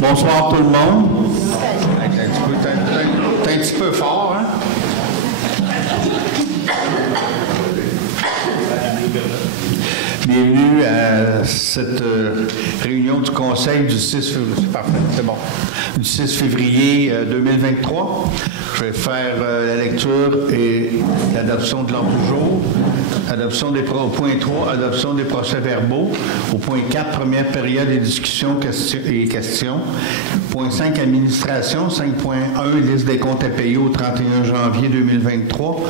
Bonsoir tout le monde. T'es un petit peu fort, hein? Bienvenue à cette réunion du Conseil du 6 février. Parfait, c'est bon. Du 6 février 2023. Je vais faire la lecture et l'adoption de l'ordre du jour. Adoption des point 3, adoption des procès-verbaux. Au point 4, première période des discussions et questions. Point 5, administration. 5.1, liste des comptes à payer au 31 janvier 2023.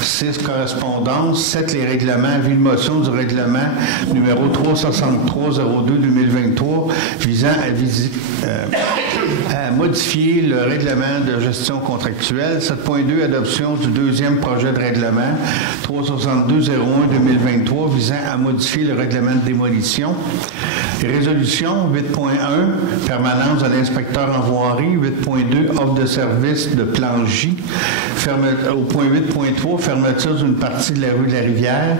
6, correspondance. 7, les règlements. Avis de motion du règlement numéro 363-02-2023 visant à modifier le règlement de gestion contractuelle. 7.2, adoption du deuxième projet de règlement 362-01-2023 visant à modifier le règlement de démolition. Résolution 8.1, permanence de l'inspecteur en voirie. 8.2, offre de service de plan J. Au point 8.3, fermeture d'une partie de la rue de la Rivière.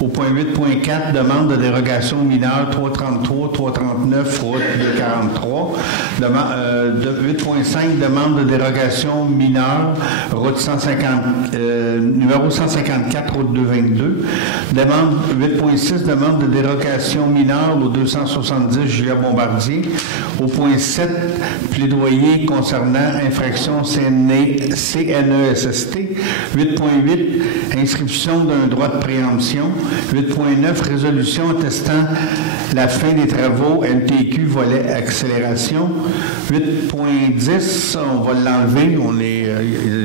Au point 8.4, demande de dérogation mineure 333, 339, route de 43. 8.5, demande de dérogation mineure, route 150, numéro 154, route 222. 8.6, demande de dérogation mineure au 270 Julia Bombardier. Au point 7, plaidoyer concernant infraction CNESST. 8.8, inscription d'un droit de préemption. 8.9, résolution attestant la fin des travaux MTQ volet accélération. 8.10, on va l'enlever, il y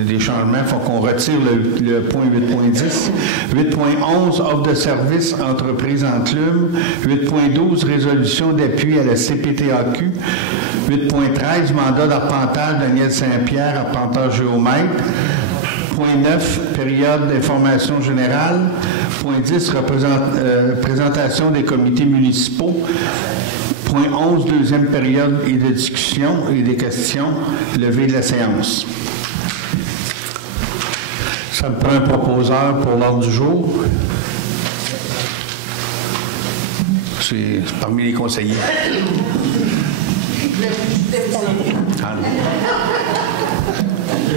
a des changements, il faut qu'on retire le point 8.10. 8.11, offre de service entreprise enclume. 8.12, résolution d'appui à la CPTAQ. 8.13, mandat d'arpentage Daniel Saint-Pierre, arpenteur géomètre. Point 9, période d'information générale. Point 10, présentation des comités municipaux. Point 11, deuxième période et de discussion et des questions. Levée de la séance. Ça me prend un proposeur pour l'ordre du jour. C'est parmi les conseillers. Ah,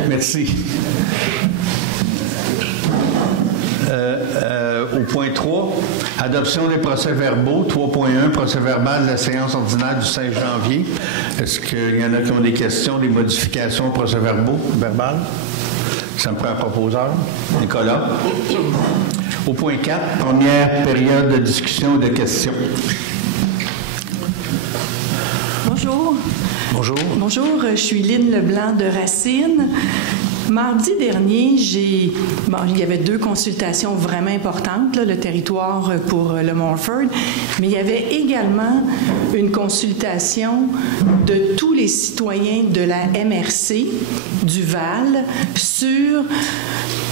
merci. Au point 3, adoption des procès-verbaux. 3.1, procès-verbal de la séance ordinaire du 16 janvier. Est-ce qu'il y en a qui ont des questions, des modifications aux procès-verbaux verbal? Ça me prend un proposeur. Nicolas. Au point 4, première période de discussion et de questions. Bonjour. Bonjour. Bonjour, je suis Lynne Leblanc de Racine. Mardi dernier, il y avait 2 consultations vraiment importantes, là, le territoire pour le Montford, mais il y avait également une consultation de tous les citoyens de la MRC du Val sur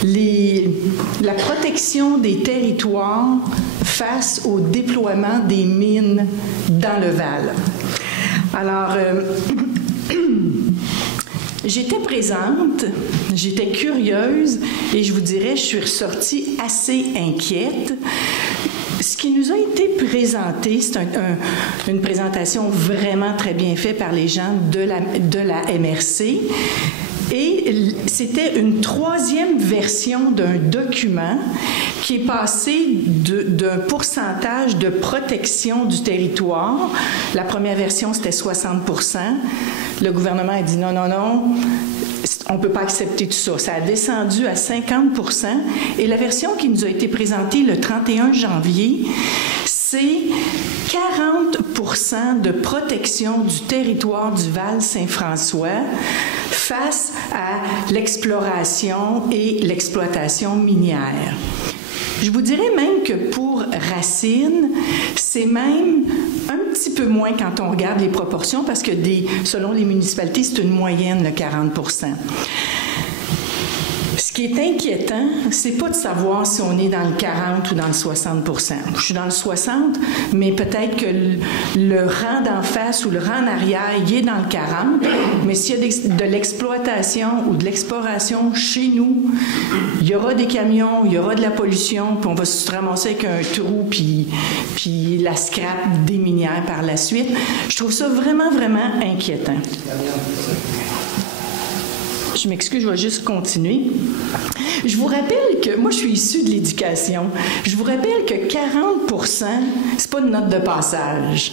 la protection des territoires face au déploiement des mines dans le Val. Alors, j'étais présente, j'étais curieuse et je vous dirais, je suis ressortie assez inquiète. Ce qui nous a été présenté, c'est une présentation vraiment très bien faite par les gens de la MRC. Et c'était une 3e version d'un document qui est passé d'un pourcentage de protection du territoire. La première version, c'était 60%. Le gouvernement a dit non, non, non, on ne peut pas accepter tout ça. Ça a descendu à 50%. Et la version qui nous a été présentée le 31 janvier, c'est 40% de protection du territoire du Val-Saint-François face à l'exploration et l'exploitation minière. Je vous dirais même que pour Racine, c'est même un petit peu moins quand on regarde les proportions parce que selon les municipalités, c'est une moyenne, le 40%. Ce Ce qui est inquiétant, c'est pas de savoir si on est dans le 40 ou dans le 60 %. Je suis dans le 60, mais peut-être que le rang d'en face ou le rang en arrière, il est dans le 40. Mais s'il y a de l'exploitation ou de l'exploration chez nous, il y aura des camions, il y aura de la pollution, puis on va se ramasser avec un trou, puis la scrap des minières par la suite. Je trouve ça vraiment, vraiment inquiétant. Je m'excuse, je vais juste continuer. Je vous rappelle que, moi je suis issue de l'éducation, je vous rappelle que 40 %, c'est pas une note de passage,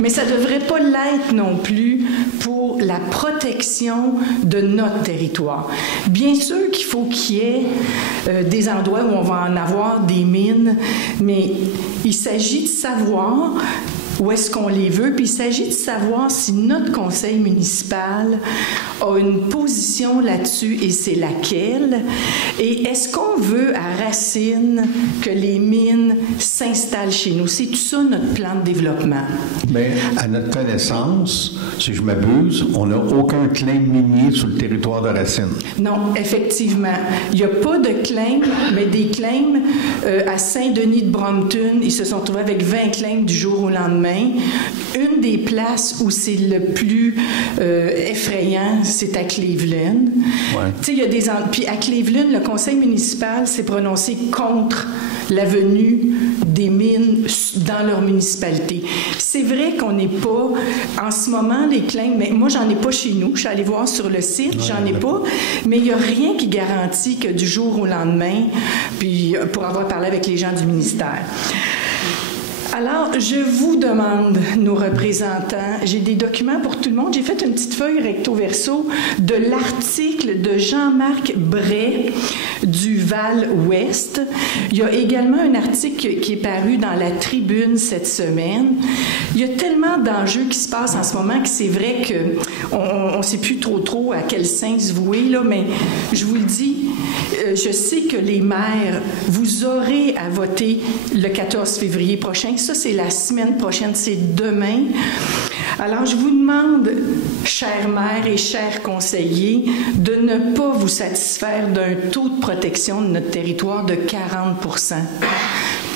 mais ça devrait pas l'être non plus pour la protection de notre territoire. Bien sûr qu'il faut qu'il y ait des endroits où on va en avoir des mines, mais il s'agit de savoir où est-ce qu'on les veut, puis il s'agit de savoir si notre conseil municipal a une position là-dessus et c'est laquelle, et est-ce qu'on veut à Racine que les mines s'installent chez nous? C'est tout ça notre plan de développement. Bien, à notre connaissance, si je m'abuse, on n'a aucun claim minier sur le territoire de Racine. Non, effectivement. Il n'y a pas de claim, mais des claims à Saint-Denis de Brompton, ils se sont trouvés avec 20 claims du jour au lendemain. Une des places où c'est le plus effrayant, c'est à Cleveland. Ouais. Tu sais, il y a des... Puis à Cleveland, le conseil municipal s'est prononcé contre la venue des mines dans leur municipalité. C'est vrai qu'on n'est pas, en ce moment, les claims, mais moi, j'en ai pas chez nous. Je suis allée voir sur le site, j'en ai pas, mais il n'y a rien qui garantit que du jour au lendemain, puis pour avoir parlé avec les gens du ministère. Alors, je vous demande, nos représentants, j'ai des documents pour tout le monde. J'ai fait une petite feuille recto-verso de l'article de Jean-Marc Bray du Val-Ouest. Il y a également un article qui est paru dans la Tribune cette semaine. Il y a tellement d'enjeux qui se passent en ce moment que c'est vrai qu'on ne sait plus trop à quel sens vouer, là, mais je vous le dis, je sais que les maires, vous aurez à voter le 14 février prochain. Ça, c'est la semaine prochaine, c'est demain. Alors, je vous demande, chers maires et chers conseillers, de ne pas vous satisfaire d'un taux de protection de notre territoire de 40 %.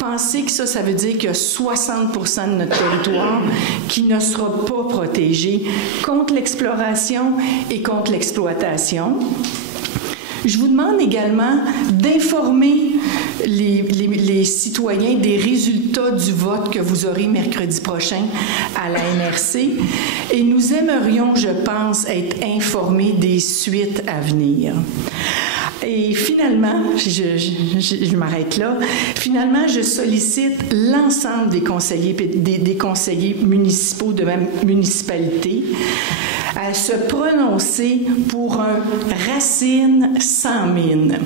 Pensez que ça veut dire qu'il y a 60 % de notre territoire qui ne sera pas protégé contre l'exploration et contre l'exploitation. Je vous demande également d'informer les citoyens des résultats du vote que vous aurez mercredi prochain à la MRC. Et nous aimerions, je pense, être informés des suites à venir. Et finalement, je m'arrête là, finalement, je sollicite l'ensemble des conseillers municipaux de ma municipalité à se prononcer pour un Racine sans mine.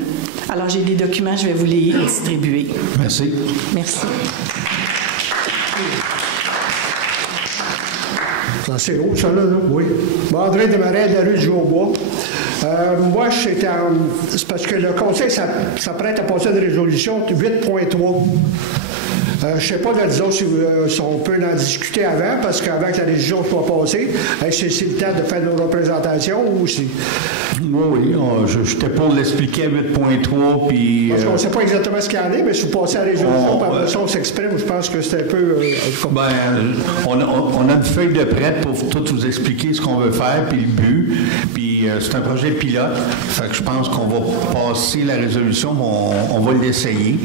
Alors, j'ai des documents, je vais vous les distribuer. Merci. Merci. C'est haut, ça, là? Oui. André Desmarais de la rue du Haut-Bois. Moi, c'est parce que le Conseil s'apprête à passer une résolution 8.3. Je ne sais pas, là, disons, si on peut en discuter avant, parce qu'avant que la résolution soit passée, c'est le temps de faire nos représentations ou aussi? Oui, j'étais pour l'expliquer à 8.3, puis... Parce qu'on ne sait pas exactement ce qu'il y en est, mais si vous passez à la résolution, par ça, on s'exprime, je pense que c'est un peu... on a une feuille de prête pour tout vous expliquer ce qu'on veut faire, puis le but, puis c'est un projet pilote, fait que je pense qu'on va passer la résolution, on va l'essayer.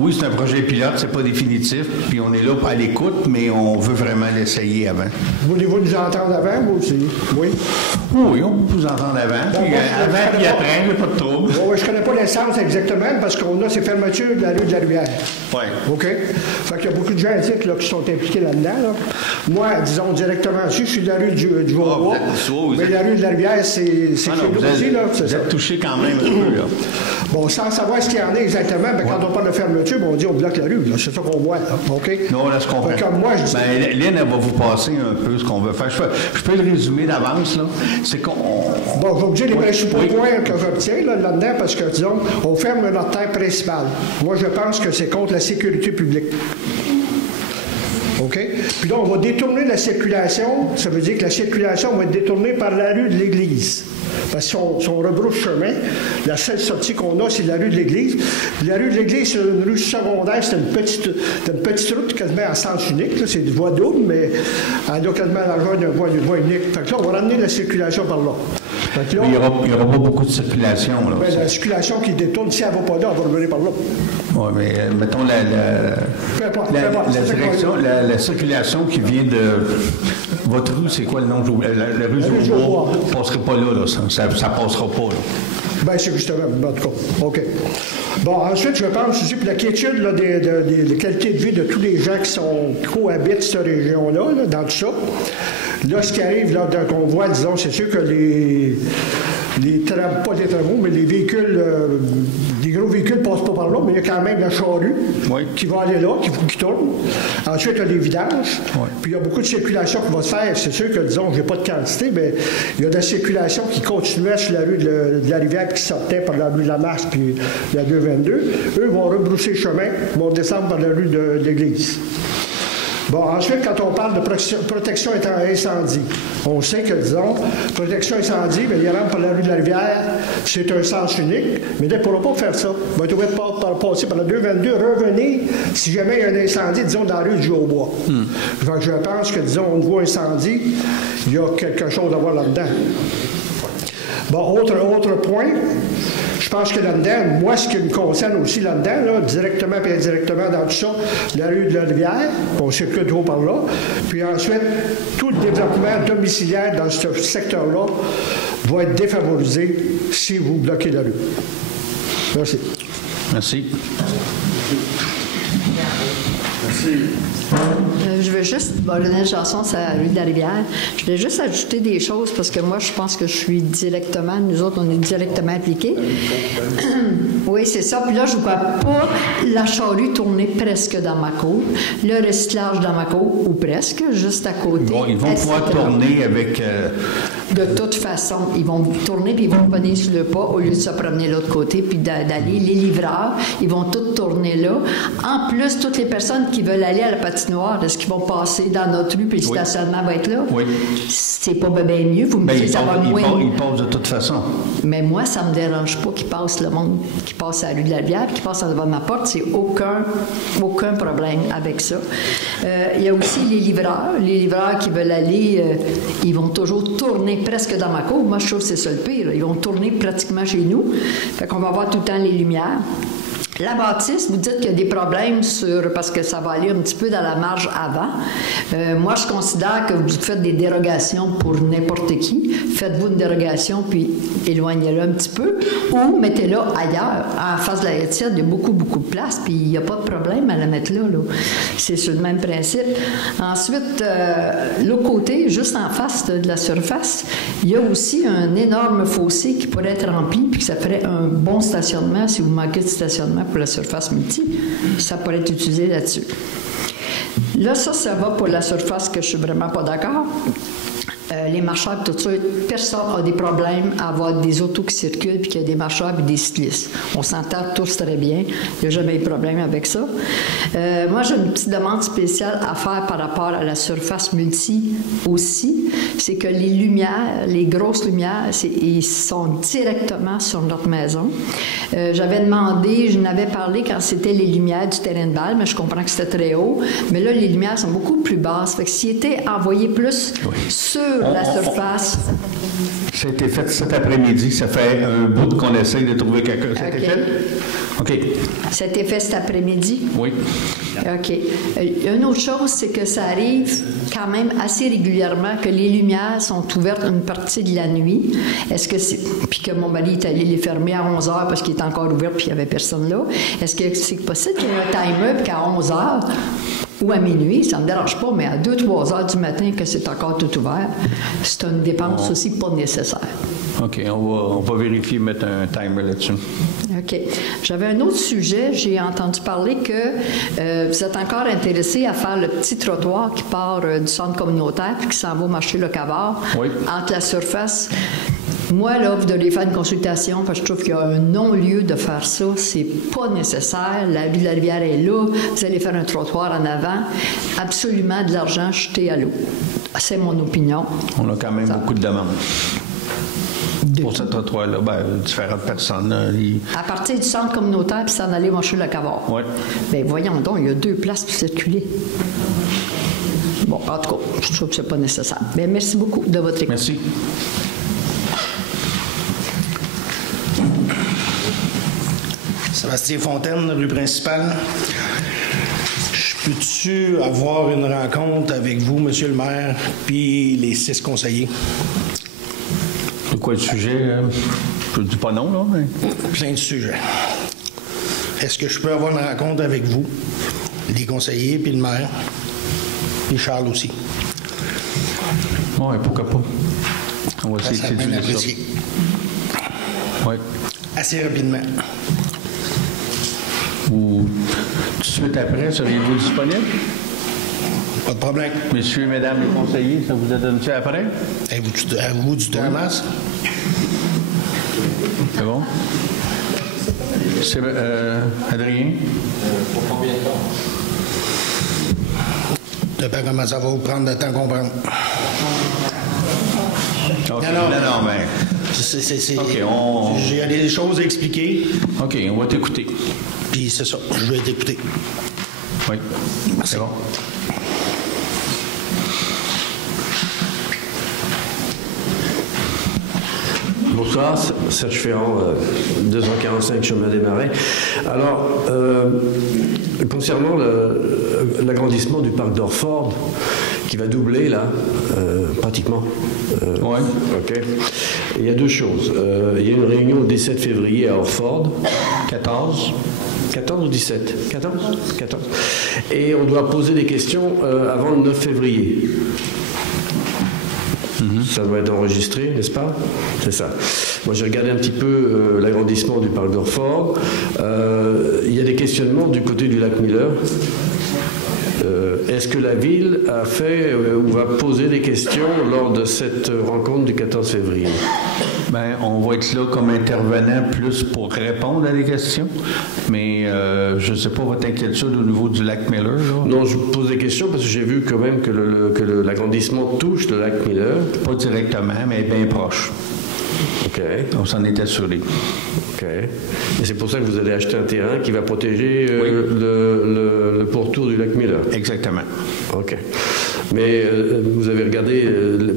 Oui, c'est un projet pilote, c'est pas définitif, puis on est là à l'écoute, mais on veut vraiment l'essayer avant. Voulez-vous nous entendre avant, vous aussi? Oui? Oui, on peut vous entendre avant, puis avant et après, il n'y a pas de trouble. Oui, je ne connais pas l'essence exactement, parce qu'on a ces fermetures de la rue de la Rivière. Oui. OK? Fait qu'il y a beaucoup de gens ici là, qui sont impliqués là-dedans. Là. Moi, disons directement dessus, je suis de la rue du Haut-Bois, mais la rue de la Rivière, c'est chez nous aussi. Vous êtes touché quand même un peu, là. Bon, sans savoir ce qu'il y en a exactement, quand on parle de fermeture, on dit on bloque la rue. C'est ça qu'on voit. Là. OK? Non, là, ce qu'on fait. Comme moi, je dis... Lynn, elle va vous passer un peu ce qu'on veut faire. Je peux le résumer d'avance, là. C'est qu'on... Bon, je vais vous dire les principaux points que j'obtiens là-dedans, parce que, disons, on ferme notre terre principale. Moi, je pense que c'est contre la sécurité publique. OK? Puis là, on va détourner la circulation. Ça veut dire que la circulation va être détournée par la rue de l'Église. Parce que si on rebrousse chemin, la seule sortie qu'on a, c'est la rue de l'Église. Puis la rue de l'Église, c'est une rue secondaire, c'est une petite route quasiment à sens unique. Là. C'est une voie double, mais elle a quasiment la largeur d'une voie unique. Fait que là, on va ramener la circulation par là. Là, il n'y aura pas beaucoup de circulation. Là, ben, la circulation qui détourne, si elle ne va pas là, elle va revenir par là. Oui, mais mettons la circulation qui vient de votre rue, c'est quoi le nom? La rue du Bois ne passerait pas là, ça ne passera pas. Là. Bien, c'est justement, en tout cas. OK. Bon, ensuite, je pense aussi pour la quiétude là, des qualités de vie de tous les gens qui cohabitent cette région-là, là, dans tout ça. Là, ce qui arrive, là, qu'on voit, disons, c'est sûr que pas des travaux, mais les véhicules, les gros véhicules ne passent pas par là, mais il y a quand même la charrue qui va aller là, qui tourne. Ensuite, il y a les vidanges. Oui. Puis il y a beaucoup de circulation qui va se faire. C'est sûr que, disons, je n'ai pas de quantité, mais il y a de la circulation qui continuait sur la rue de la Rivière, puis qui sortait par la rue de la Marche, puis la 222. Eux vont rebrousser le chemin, vont descendre par la rue de l'Église. Bon, ensuite, quand on parle de protection incendie, on sait que, disons, protection incendie, bien, il rentre par la rue de la Rivière, c'est un sens unique, mais il ne pourra pas faire ça. Il va être obligé de passer par la 222, revenir si jamais il y a un incendie, disons, dans la rue du Jobois. Donc, je pense que, disons, on voit incendie, il y a quelque chose à voir là-dedans. Bon, autre point. Je pense que là-dedans, moi, ce qui me concerne aussi là-dedans, là, directement et indirectement dans tout ça, la rue de la Rivière, on circule trop par là, puis ensuite, tout le développement domiciliaire dans ce secteur-là va être défavorisé si vous bloquez la rue. Merci. Merci. Merci. Je veux juste, Lionel Janson, c'est la rue de la Rivière. Je voulais juste ajouter des choses parce que moi, je pense que je suis directement, nous autres, on est directement impliqués. Oui, c'est ça. Puis là, je ne vois pas la charrue tourner presque dans ma cour, le recyclage dans ma cour, ou presque, juste à côté. Bon, ils vont pouvoir tourner avec... De toute façon, ils vont tourner puis ils vont venir sur le pas au lieu de se promener de l'autre côté puis d'aller. Les livreurs, ils vont tous tourner là. En plus, toutes les personnes qui veulent aller à la patinoire, est-ce qu'ils vont passer dans notre rue puis le stationnement va être là? Oui. C'est pas bien mieux. Vous me dites ça va moins. Ils passent de toute façon. Mais moi, ça me dérange pas qu'ils passent le monde, qui passe à la rue de la Rivière puis qui passe en devant de ma porte. C'est aucun problème avec ça. Il y a aussi les livreurs. Les livreurs qui veulent aller, ils vont toujours tourner presque dans ma cour. Moi, je trouve que c'est ça le pire. Ils vont tourner pratiquement chez nous. Fait qu'on va voir tout le temps les lumières. La bâtisse, vous dites qu'il y a des problèmes parce que ça va aller un petit peu dans la marge avant. Moi, je considère que vous faites des dérogations pour n'importe qui. Faites-vous une dérogation, puis éloignez-le un petit peu, ou mettez-la ailleurs. En face de la Étienne, il y a beaucoup de place, puis il n'y a pas de problème à la mettre là. C'est sur le même principe. Ensuite, l'autre côté, juste en face de la surface, il y a aussi un énorme fossé qui pourrait être rempli, puis que ça ferait un bon stationnement si vous manquez de stationnement pour la surface multi. Ça pourrait être utilisé là-dessus. Là, ça va pour la surface que je suis vraiment pas d'accord. Les marcheurs, tout ça, personne n'a des problèmes à avoir des autos qui circulent puis qu'il y a des marcheurs et des cyclistes. On s'entend tous très bien. Il n'y a jamais eu de problème avec ça. Moi, j'ai une petite demande spéciale à faire par rapport à la surface multi aussi. C'est que les lumières, les grosses lumières, ils sont directement sur notre maison. J'avais demandé, je n'avais parlé quand c'était les lumières du terrain de balle, mais je comprends que c'était très haut. Mais là, les lumières sont beaucoup plus basses. Fait que s'ils étaient envoyés plus sur la surface. Ça a été fait cet après-midi. Ça fait un bout qu'on essaye de trouver quelqu'un. Ça a été fait? OK. Ça a été fait cet après-midi? Oui. OK. Une autre chose, c'est que ça arrive quand même assez régulièrement que les lumières sont ouvertes une partie de la nuit. Est-ce que c'est... Puis que mon mari est allé les fermer à 11 heures parce qu'il est encore ouvert puis il n'y avait personne là. Est-ce que c'est possible qu'il y ait un timer puis qu'à 11 heures ou à minuit, ça ne me dérange pas, mais à 2-3 heures du matin que c'est encore tout ouvert, c'est une dépense aussi pas nécessaire. OK, on va vérifier, mettre un timer là-dessus. OK. J'avais un autre sujet. J'ai entendu parler que vous êtes encore intéressé à faire le petit trottoir qui part du centre communautaire puis qui s'en va au marché Le Cavard entre la surface. Moi, là, vous devez faire une consultation, parce que je trouve qu'il y a un non-lieu de faire ça. C'est pas nécessaire. La rue de la Rivière est là. Vous allez faire un trottoir en avant. Absolument de l'argent jeté à l'eau. C'est mon opinion. On a quand même beaucoup de demandes. Pour ce trottoir-là, différentes personnes. À partir du centre communautaire, puis s'en aller manger le cavard. Oui. Bien, voyons donc, il y a 2 places pour circuler. Bon, en tout cas, je trouve que c'est pas nécessaire. Bien, merci beaucoup de votre écoute. Merci. Sébastien Fontaine, rue principale. Je peux-tu avoir une rencontre avec vous, monsieur le maire, puis les 6 conseillers? C'est quoi le sujet? Je ne dis pas non, là. Mais... Plein de sujets. Est-ce que je peux avoir une rencontre avec vous, les conseillers, puis le maire, puis Charles aussi? Oui, pourquoi pas? On va essayer de bien séduire ça. Oui. Assez rapidement. Ou tout de suite après, seriez-vous disponible? Pas de problème. Messieurs et mesdames les conseillers, ça vous a donné ça après? Avez-vous du temps en masse? C'est bon? C'est, Adrien? Pour combien de temps? Dépend comment ça va vous prendre de temps à comprendre. Okay. Non, mais... OK, J'ai des choses à expliquer. OK, on va t'écouter. Puis c'est ça, je vais t'écouter. Oui, Merci. c'est bon. Bonsoir, Serge Ferrand, 245 Chemin des Marais. Alors, concernant l'agrandissement du parc d'Orford, qui va doubler là, pratiquement. Oui. OK. Il y a 2 choses. Il y a une réunion le 17 février à Orford. 14 ou 17 14. Et on doit poser des questions avant le 9 février. Ça doit être enregistré, n'est-ce pas? C'est ça. Moi, j'ai regardé un petit peu l'agrandissement du parc d'Orford. Il y a des questionnements du côté du lac Miller. Est-ce que la ville a fait ou va poser des questions lors de cette rencontre du 14 février? Bien, on va être là comme intervenant plus pour répondre à des questions, mais je ne sais pas votre inquiétude au niveau du lac Miller. Là. Non, je vous pose des questions parce que j'ai vu quand même que l'agrandissement touche le lac Miller. Pas directement, mais bien proche. OK. On s'en est assuré. OK. Et c'est pour ça que vous allez acheter un terrain qui va protéger Oui. le pourtour du lac Miller. Exactement. OK. Mais vous avez regardé,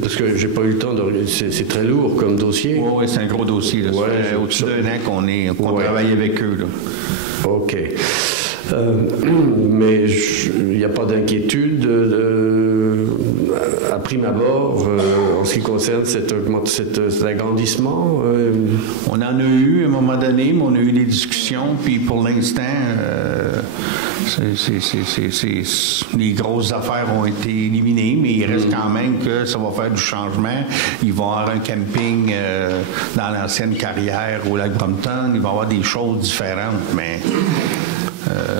parce que j'ai pas eu le temps de regarder, c'est très lourd comme dossier. Oui, c'est un gros dossier. Là. Ouais, ça fait au-dessus d'un an qu'on Ouais. travaille avec eux. Là. OK. Mais il n'y a pas d'inquiétude à prime abord en ce qui concerne cet agrandissement. On en a eu à un moment donné, mais on a eu des discussions, puis pour l'instant, les grosses affaires ont été éliminées, mais il reste quand même que ça va faire du changement. Il va y avoir un camping dans l'ancienne carrière au lac Brompton, il va y avoir des choses différentes, mais...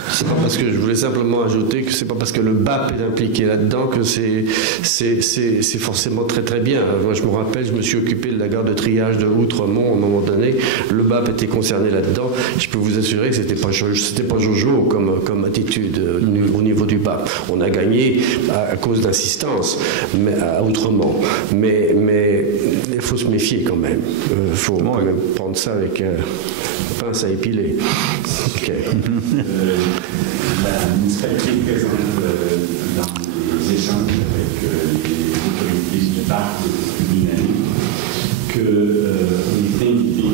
C'est pas parce que je voulais simplement ajouter que c'est pas parce que le BAP est impliqué là-dedans que c'est forcément très très bien. Moi je me rappelle, je me suis occupé de la gare de triage de Outremont à un moment donné. Le BAP était concerné là-dedans. Je peux vous assurer que c'était pas Jojo comme attitude au niveau du BAP. On a gagné à cause d'insistance à Outremont. Mais il faut se méfier quand même. Il faut quand même prendre ça avec pince à épiler. OK. La municipalité présente dans les échanges avec les autorités du parc depuis une année qu'on est invité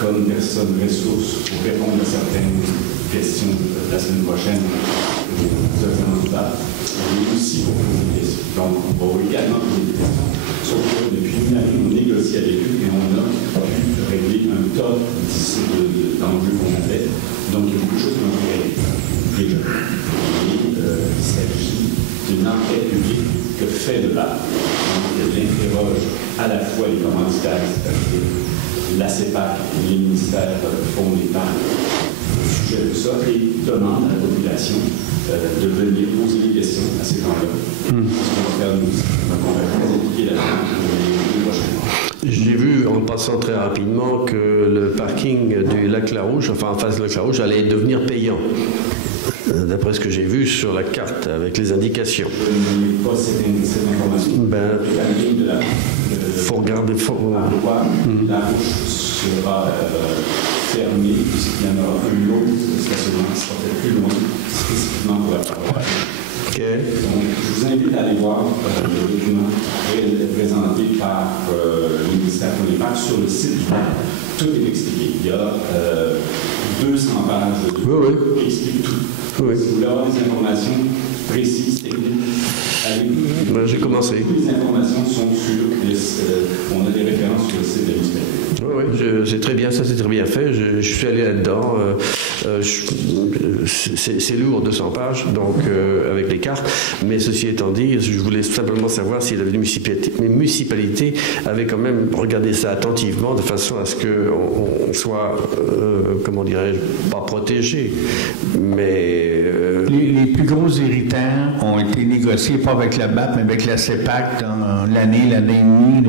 comme personne ressource pour répondre à certaines questions la semaine prochaine aux représentants du parc. On est aussi pour poser des questions. Donc, on va également poser des questions. Sauf que depuis une année, on négocie avec eux et on a pu régler un tas d'enjeux qu'on avait. Donc, il y a beaucoup de choses qui ont été réglées déjà. Et il s'agit d'une enquête publique que fait le BAP. Donc, il interroge à la fois les commanditaires, c'est-à-dire la CEPAC et les ministères font les parcs au sujet de ça et demande à la population de venir poser des questions à ces gens-là. Ce qu'on va faire nous aussi. Donc, on va très impliquer là-dedans pour les prochains mois. J'ai vu en passant très rapidement que le parking du Lac-la-Rouge, enfin en face de Lac-la-Rouge, allait devenir payant. D'après ce que j'ai vu sur la carte avec les indications. Je n'ai pas cette information. Faut regarder. La rouge sera fermée puisqu'il y en aura un autre stationnement qui sera fait plus loin, spécifiquement pour la paroisse. Okay. Donc, je vous invite à aller voir le document présenté par le ministère des Parcs sur le site du parc. Tout est expliqué. Il y a 200 pages qui expliquent tout. Oui. Si vous voulez avoir des informations précises, techniques, allez-y. J'ai commencé. Toutes les informations sont sur on a des références sur le site de l'ISPEC. Oui, c'est très bien, ça c'est très bien fait. Je suis allé là-dedans. C'est lourd, 200 pages, donc avec les cartes. Mais ceci étant dit, je voulais simplement savoir si les municipalités avaient quand même regardé ça attentivement, de façon à ce qu'on soit, comment dirais-je, pas protégé, mais... Les plus gros irritants ont été négociés, pas avec la BAP, mais avec la CEPAC dans l'année et demie.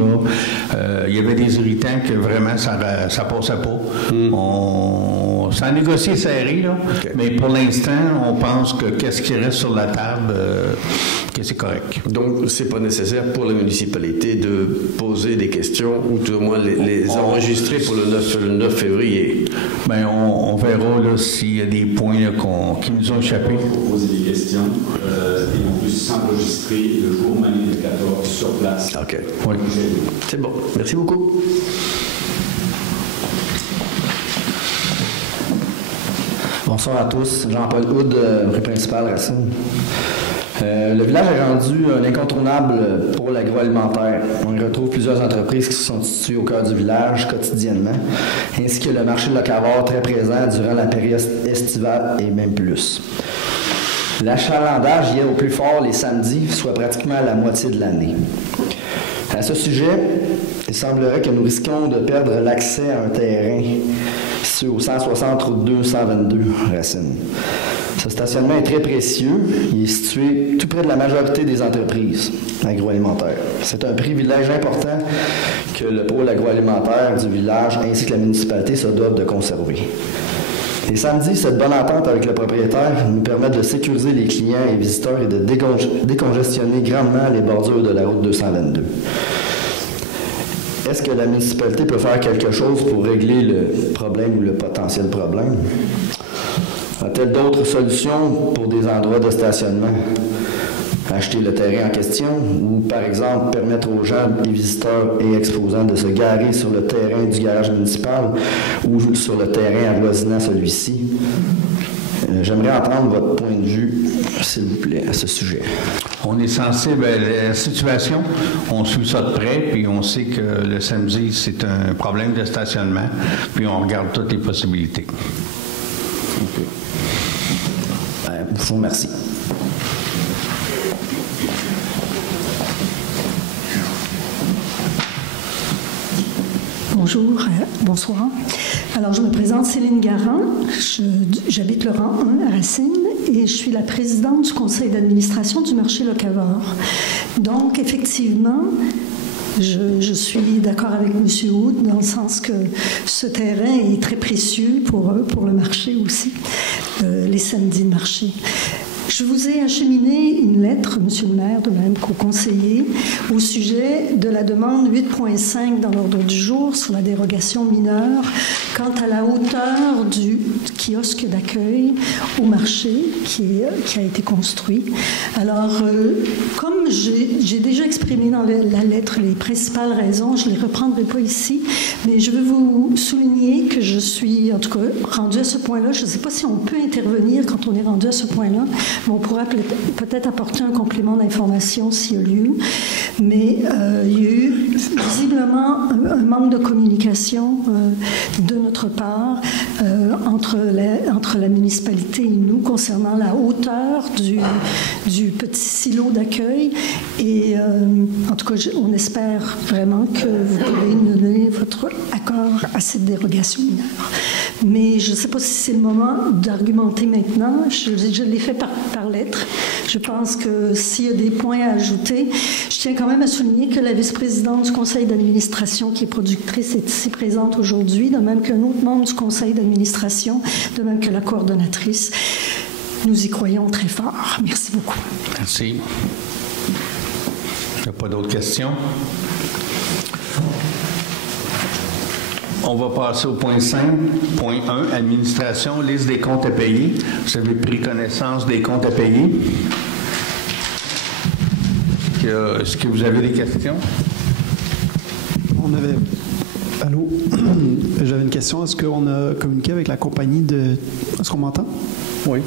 Il y avait des irritants que vraiment ça passait pas. Ça a négocié serré, là, mais pour l'instant, on pense que qu'est-ce qui reste sur la table, que c'est correct. Donc, c'est pas nécessaire pour la municipalité de poser des questions ou tout au moins les enregistrer pour le 9 février. Bien, on verra là, s'il y a des points là, qui nous ont échappé. On peut poser des questions et on peut s'enregistrer le jour même du 14 sur place. OK. Oui. C'est bon. Merci beaucoup. Bonsoir à tous. Jean-Paul Houd, rue principale, Racine. Le village est rendu un incontournable pour l'agroalimentaire. On y retrouve plusieurs entreprises qui se sont situées au cœur du village quotidiennement, ainsi que le marché locavore très présent durant la période estivale et même plus. L'achalandage y est au plus fort les samedis, soit pratiquement la moitié de l'année. À ce sujet, il semblerait que nous risquons de perdre l'accès à un terrain situé au 160 route 222 Racine. Ce stationnement est très précieux. Il est situé tout près de la majorité des entreprises agroalimentaires. C'est un privilège important que le pôle agroalimentaire du village ainsi que la municipalité se doivent de conserver. Les samedis, cette bonne entente avec le propriétaire nous permet de sécuriser les clients et visiteurs et de décongestionner grandement les bordures de la route 222. Est-ce que la municipalité peut faire quelque chose pour régler le problème ou le potentiel problème? A-t-elle d'autres solutions pour des endroits de stationnement? Acheter le terrain en question ou, par exemple, permettre aux gens, les visiteurs et exposants de se garer sur le terrain du garage municipal ou sur le terrain avoisinant celui-ci? J'aimerais entendre votre point de vue, s'il vous plaît, à ce sujet. On est sensible à la situation, on suit ça de près, puis on sait que le samedi, c'est un problème de stationnement, puis on regarde toutes les possibilités. Okay. Je vous remercie. Bonjour, bonsoir. Alors, je me présente Céline Garand. J'habite le rang 1 à Racine et je suis la présidente du conseil d'administration du marché locavore. Donc, effectivement, je suis d'accord avec M. Houd dans le sens que ce terrain est très précieux pour le marché aussi, les samedis de marché. Je vous ai acheminé une lettre, Monsieur le maire, de même qu'au conseiller, au sujet de la demande 8.5 dans l'ordre du jour sur la dérogation mineure quant à la hauteur du kiosque d'accueil au marché qui a été construit. Alors, comme j'ai déjà exprimé dans la lettre les principales raisons, je ne les reprendrai pas ici, mais je veux vous souligner que je suis, en tout cas, rendue à ce point-là. Je ne sais pas si on peut intervenir quand on est rendu à ce point-là, mais on pourra peut-être apporter un complément d'information s'il y a lieu. Mais il y a eu visiblement un manque de communication de notre part entre la municipalité et nous concernant la hauteur du petit silo d'accueil. Et en tout cas, on espère vraiment que vous pourrez nous donner votre accord à cette dérogation mineure. mais je ne sais pas si c'est le moment d'argumenter maintenant. Je l'ai fait par lettre. Je pense que s'il y a des points à ajouter, je tiens quand même à souligner que la vice-présidente du conseil d'administration, qui est productrice, est ici présente aujourd'hui, de même qu'un autre membre du conseil d'administration, de même que la coordonnatrice. Nous y croyons très fort. Merci beaucoup. Merci. Il n'y a pas d'autres questions? On va passer au point 5, point 1, administration, liste des comptes à payer. Vous avez pris connaissance des comptes à payer. Est-ce que vous avez des questions? Allô? J'avais une question. Est-ce qu'on a communiqué avec la compagnie de... Est-ce qu'on m'entend? Oui.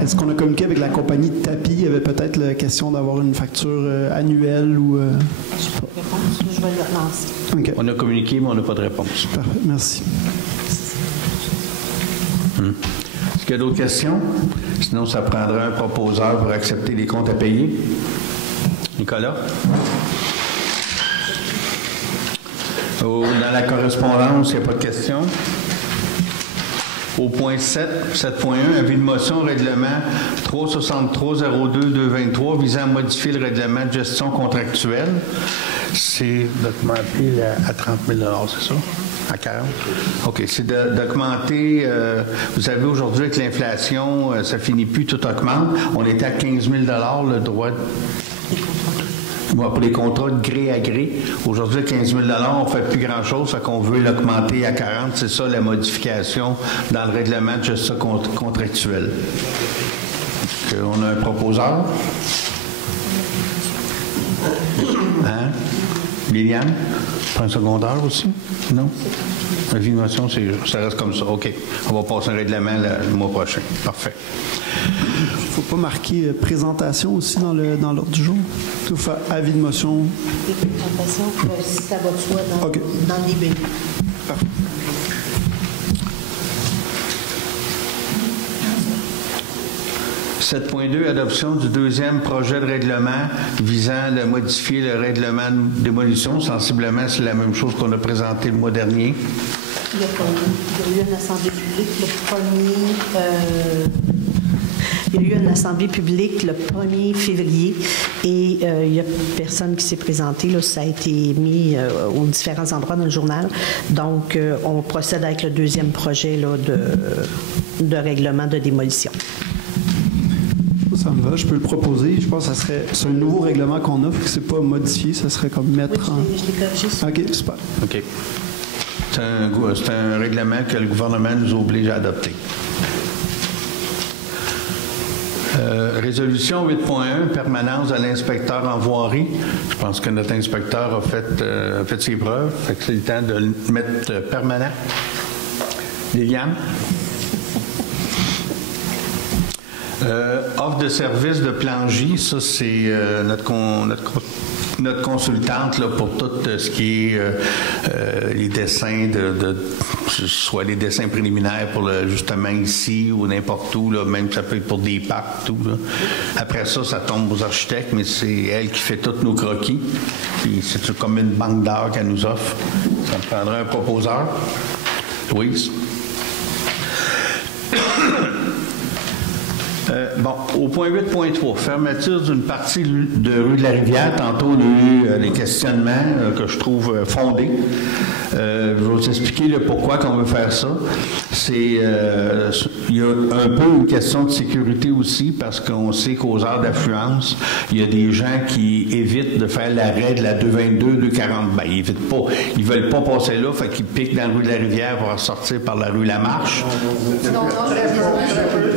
Est-ce qu'on a communiqué avec la compagnie de tapis? Il y avait peut-être la question d'avoir une facture annuelle ou... Je n'ai pas de réponse. Je vais le relancer. Okay. On a communiqué, mais on n'a pas de réponse. Parfait. Merci. Est-ce qu'il y a d'autres questions? Sinon, ça prendra un proposeur pour accepter les comptes à payer. Nicolas? Dans la correspondance, il n'y a pas de questions. Au point 7, 7.1, avis de motion règlement 363-02-223 visant à modifier le règlement de gestion contractuelle. C'est d'augmenter à 30 000 $, c'est ça? À 40? OK. C'est d'augmenter, vous savez, aujourd'hui, avec l'inflation, ça finit plus, tout augmente. On était à 15 000 $ le droit pour les contrats de gré à gré. Aujourd'hui, 15 000 $, on ne fait plus grand-chose, fait qu'on veut l'augmenter à 40. C'est ça la modification dans le règlement de gestion contractuelle. On a un proposeur. Hein? Liliane? Pas un secondaire aussi? Non? La vie de motion, ça reste comme ça. OK. On va passer un règlement le mois prochain. Parfait. Il ne faut pas marquer présentation aussi dans l'ordre du jour. Il faut faire avis de motion. Et présentation, si ça va de soi dans les BU. Parfait. « 7.2, adoption du deuxième projet de règlement visant à modifier le règlement de démolition. Sensiblement, c'est la même chose qu'on a présenté le mois dernier. Il y a eu une assemblée publique le 1er... Il y a eu une assemblée publique le 1er février et il n'y a personne qui s'est présenté. Là, ça a été mis aux différents endroits dans le journal. Donc, on procède avec le deuxième projet là, de règlement de démolition. Ça me va, je peux le proposer. Je pense que c'est un nouveau règlement qu'on offre, que c'est pas modifié, ça serait comme mettre en... Oui, je l'ai corrigé. OK, super. OK. C'est un règlement que le gouvernement nous oblige à adopter. Résolution 8.1, permanence de l'inspecteur en voirie. Je pense que notre inspecteur a fait ses preuves. Fait que c'est le temps de le mettre permanent. Liliane? Offre de service de plan J, ça c'est notre consultante là, pour tout ce qui est les dessins soit les dessins préliminaires pour justement ici ou n'importe où, là, même ça peut être pour des parcs, tout. Là. Après ça, ça tombe aux architectes, mais c'est elle qui fait tous nos croquis. Puis c'est comme une banque d'art qu'elle nous offre. Ça me prendra un proposeur. Louise? Au point 8.3, fermeture d'une partie de rue de la Rivière. Tantôt, on a eu des questionnements que je trouve fondés. Je vais vous expliquer le pourquoi qu'on veut faire ça. Il y a un peu une question de sécurité aussi, parce qu'on sait qu'aux heures d'affluence, il y a des gens qui évitent de faire l'arrêt de la 222, 240. Ben, ils évitent pas. Ils veulent pas passer là, fait qu'ils piquent dans la rue de la Rivière pour sortir par la rue Lamarche.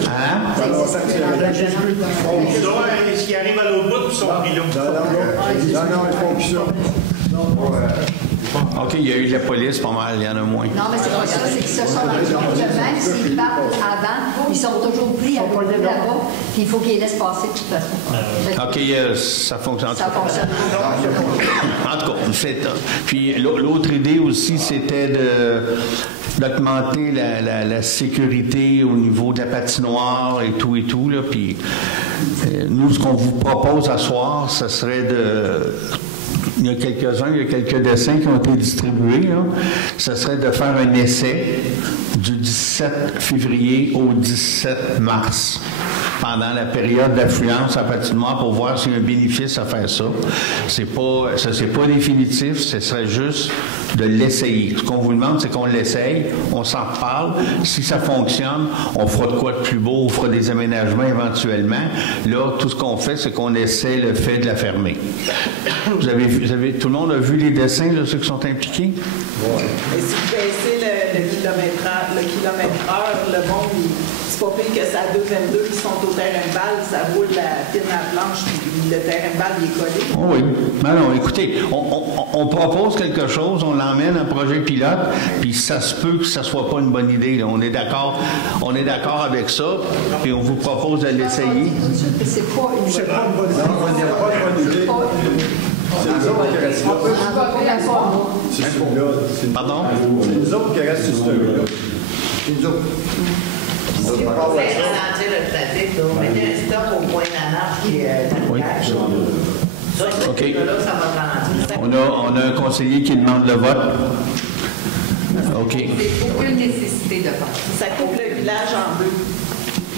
Hein? Ce qui arrive à l'autre bout, ils sont pris là. Non, ils font plus ça. OK, il y a eu la police, pas mal, il y en a moins. Non, mais c'est pas ça, c'est que ce sont même s'ils partent avant, ils sont toujours pris à côté là-bas, puis il faut qu'ils les laissent passer de toute façon. OK, ça fonctionne. Ça fonctionne. En tout cas, puis l'autre idée aussi, c'était d'augmenter la sécurité au niveau de la patinoire et tout, là. Puis nous, ce qu'on vous propose à soir, ce serait il y a quelques-uns, il y a quelques dessins qui ont été distribués. Là. Ce serait de faire un essai du 17 février au 17 mars, pendant la période d'affluence à patinoire, pour voir s'il y a un bénéfice à faire ça. C'est pas définitif, ce serait juste de l'essayer. Ce qu'on vous demande, c'est qu'on l'essaye, on s'en reparle. Si ça fonctionne, on fera de quoi de plus beau, on fera des aménagements éventuellement. Là, tout ce qu'on fait, c'est qu'on essaie le fait de la fermer. Tout le monde a vu les dessins, là, ceux qui sont impliqués? Oui. Et si vous baissez le kilomètre-heure, le monde, c'est pas pire que ça a 2,22 qui sont au terrain de balle, ça roule la pine à la planche, puis le terrain de balle il est collé. Oh oui. Ben non, écoutez, on propose quelque chose, on l'emmène un projet pilote, puis ça se peut que ça soit pas une bonne idée. Là. On est d'accord avec ça, puis on vous propose de l'essayer. C'est pas une bonne idée. Pardon? C'est nous autres qui restent sur ce là. C'est nous autres. Si vous voulez ralentir le trafic, mettez un stop au point d'anarche qui est dans le cache. OK. Là, ça va ralentir. On a un conseiller qui demande le vote. OK. C'est aucune nécessité de faire. Ça coupe le village en deux.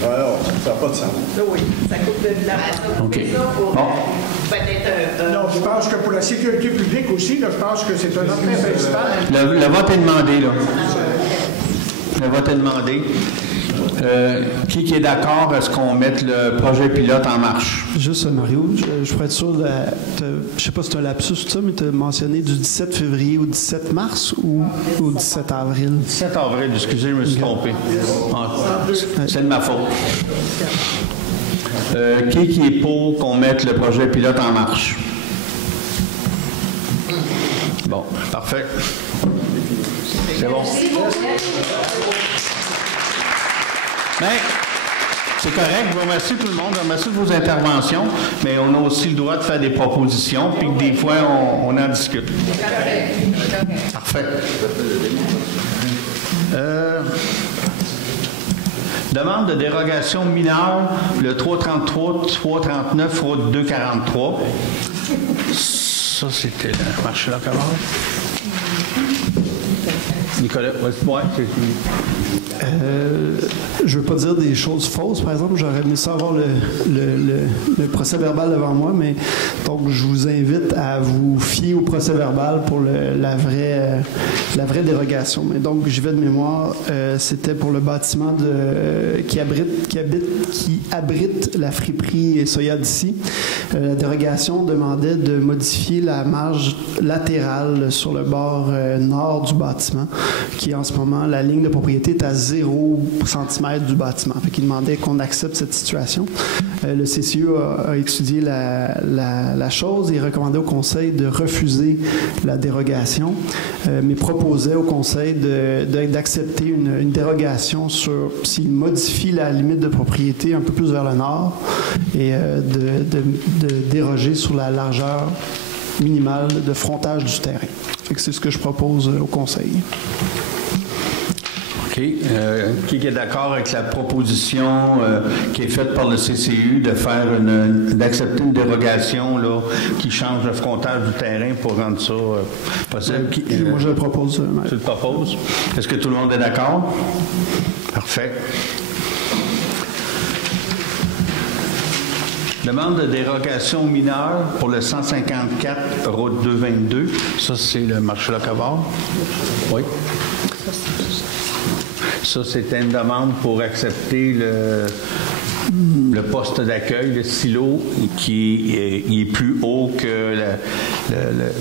Alors, ça n'a pas de sens. Oui, ça coupe le village en deux. OK. Non, je pense que pour la sécurité publique aussi, là, je pense que c'est un entrée principal. Le vote est demandé, là. Le vote est demandé. Qui est d'accord à ce qu'on mette le projet pilote en marche? Juste, Mario, je pourrais être sûr, je ne sais pas si c'est un lapsus tout ça, mais tu as mentionné du 17 février au 17 mars ou au 17 avril? 17 avril, excusez, je me suis trompé. C'est de ma faute. Qui est pour qu'on mette le projet pilote en marche? Bon, parfait. C'est bon. Bien, c'est correct. Je vous remercie tout le monde. Je vous remercie de vos interventions, mais on a aussi le droit de faire des propositions, puis que des fois, on en discute. Parfait. Demande de dérogation mineure, le 333, 339, route 243. Ça, c'était le marché local. Nicolas, ouais, c'est fini. Je ne veux pas dire des choses fausses, par exemple. J'aurais aimé ça avoir le procès verbal devant moi, mais donc je vous invite à vous fier au procès verbal pour la vraie dérogation. Mais donc, j'y vais de mémoire. C'était pour le bâtiment qui abrite la friperie Soya d'ici. La dérogation demandait de modifier la marge latérale sur le bord nord du bâtiment, qui en ce moment, la ligne de propriété est à 0 cm du bâtiment. Fait qu'il demandait qu'on accepte cette situation. Le CCE a étudié la chose et recommandait au Conseil de refuser la dérogation, mais proposait au Conseil d'accepter une dérogation sur s'il modifie la limite de propriété un peu plus vers le nord et de déroger sur la largeur minimale de frontage du terrain. Fait que c'est ce que je propose au Conseil. OK. Qui est d'accord avec la proposition qui est faite par le CCU d'accepter une dérogation là, qui change le frontage du terrain pour rendre ça possible? Moi, je le propose. Tu le proposes? Est-ce que tout le monde est d'accord? Parfait. Demande de dérogation mineure pour le 154 route 222. Ça, c'est le marché Locavard. Oui. Ça, c'était une demande pour accepter le poste d'accueil, le silo, qui est plus haut que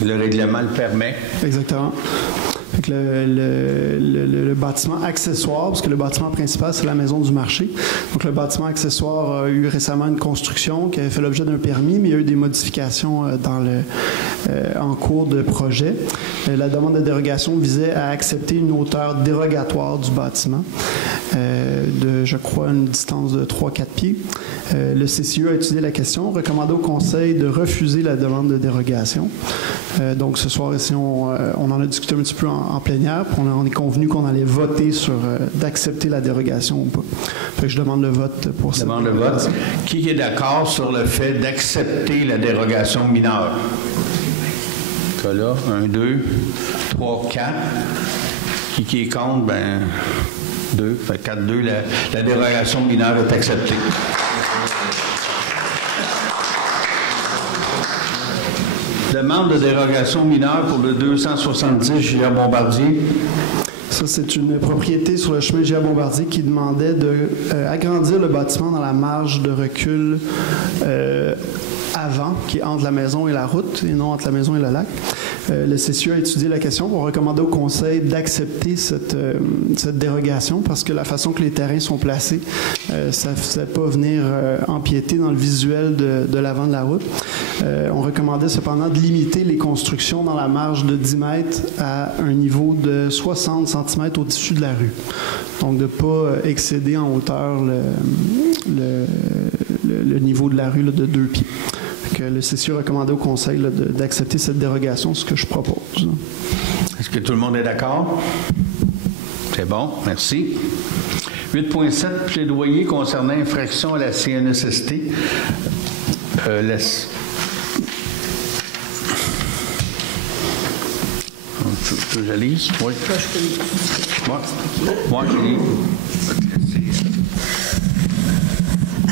le règlement le permet. Exactement. Fait que le bâtiment accessoire, parce que le bâtiment principal, c'est la maison du marché. Donc, le bâtiment accessoire a eu récemment une construction qui avait fait l'objet d'un permis, mais il y a eu des modifications en cours de projet. La demande de dérogation visait à accepter une hauteur dérogatoire du bâtiment de, je crois, une distance de 3-4 pieds. Le CCE a étudié la question, recommandé au Conseil de refuser la demande de dérogation. Donc, ce soir, ici, on en a discuté un petit peu en plénière, puis on est convenu qu'on allait voter sur d'accepter la dérogation ou pas. Fait que je demande le vote pour ça. Demande le vote. Qui est d'accord sur le fait d'accepter la dérogation mineure? ce cas-là. 1, 2, 3, 4. Qui est contre? Ben 2. Fait 4, 2. La dérogation mineure est acceptée. Demande de dérogation mineure pour le 270 J.A. Bombardier. Ça, c'est une propriété sur le chemin J.A. Bombardier qui demandait d'agrandir le bâtiment dans la marge de recul avant, qui est entre la maison et la route, et non entre la maison et le lac. Le CCE a étudié la question pour recommander au Conseil d'accepter cette dérogation parce que la façon que les terrains sont placés, ça ne faisait pas venir empiéter dans le visuel de l'avant de la route. On recommandait cependant de limiter les constructions dans la marge de 10 mètres à un niveau de 60 cm au-dessus de la rue. Donc, de ne pas excéder en hauteur le niveau de la rue là, de 2 pieds. Que le CCE a recommandé au Conseil là, d'accepter cette dérogation, ce que je propose. Est-ce que tout le monde est d'accord? C'est bon, merci. 8.7, plaidoyer concernant infraction à la CNESST. Je lis? Oui. Moi, je lis.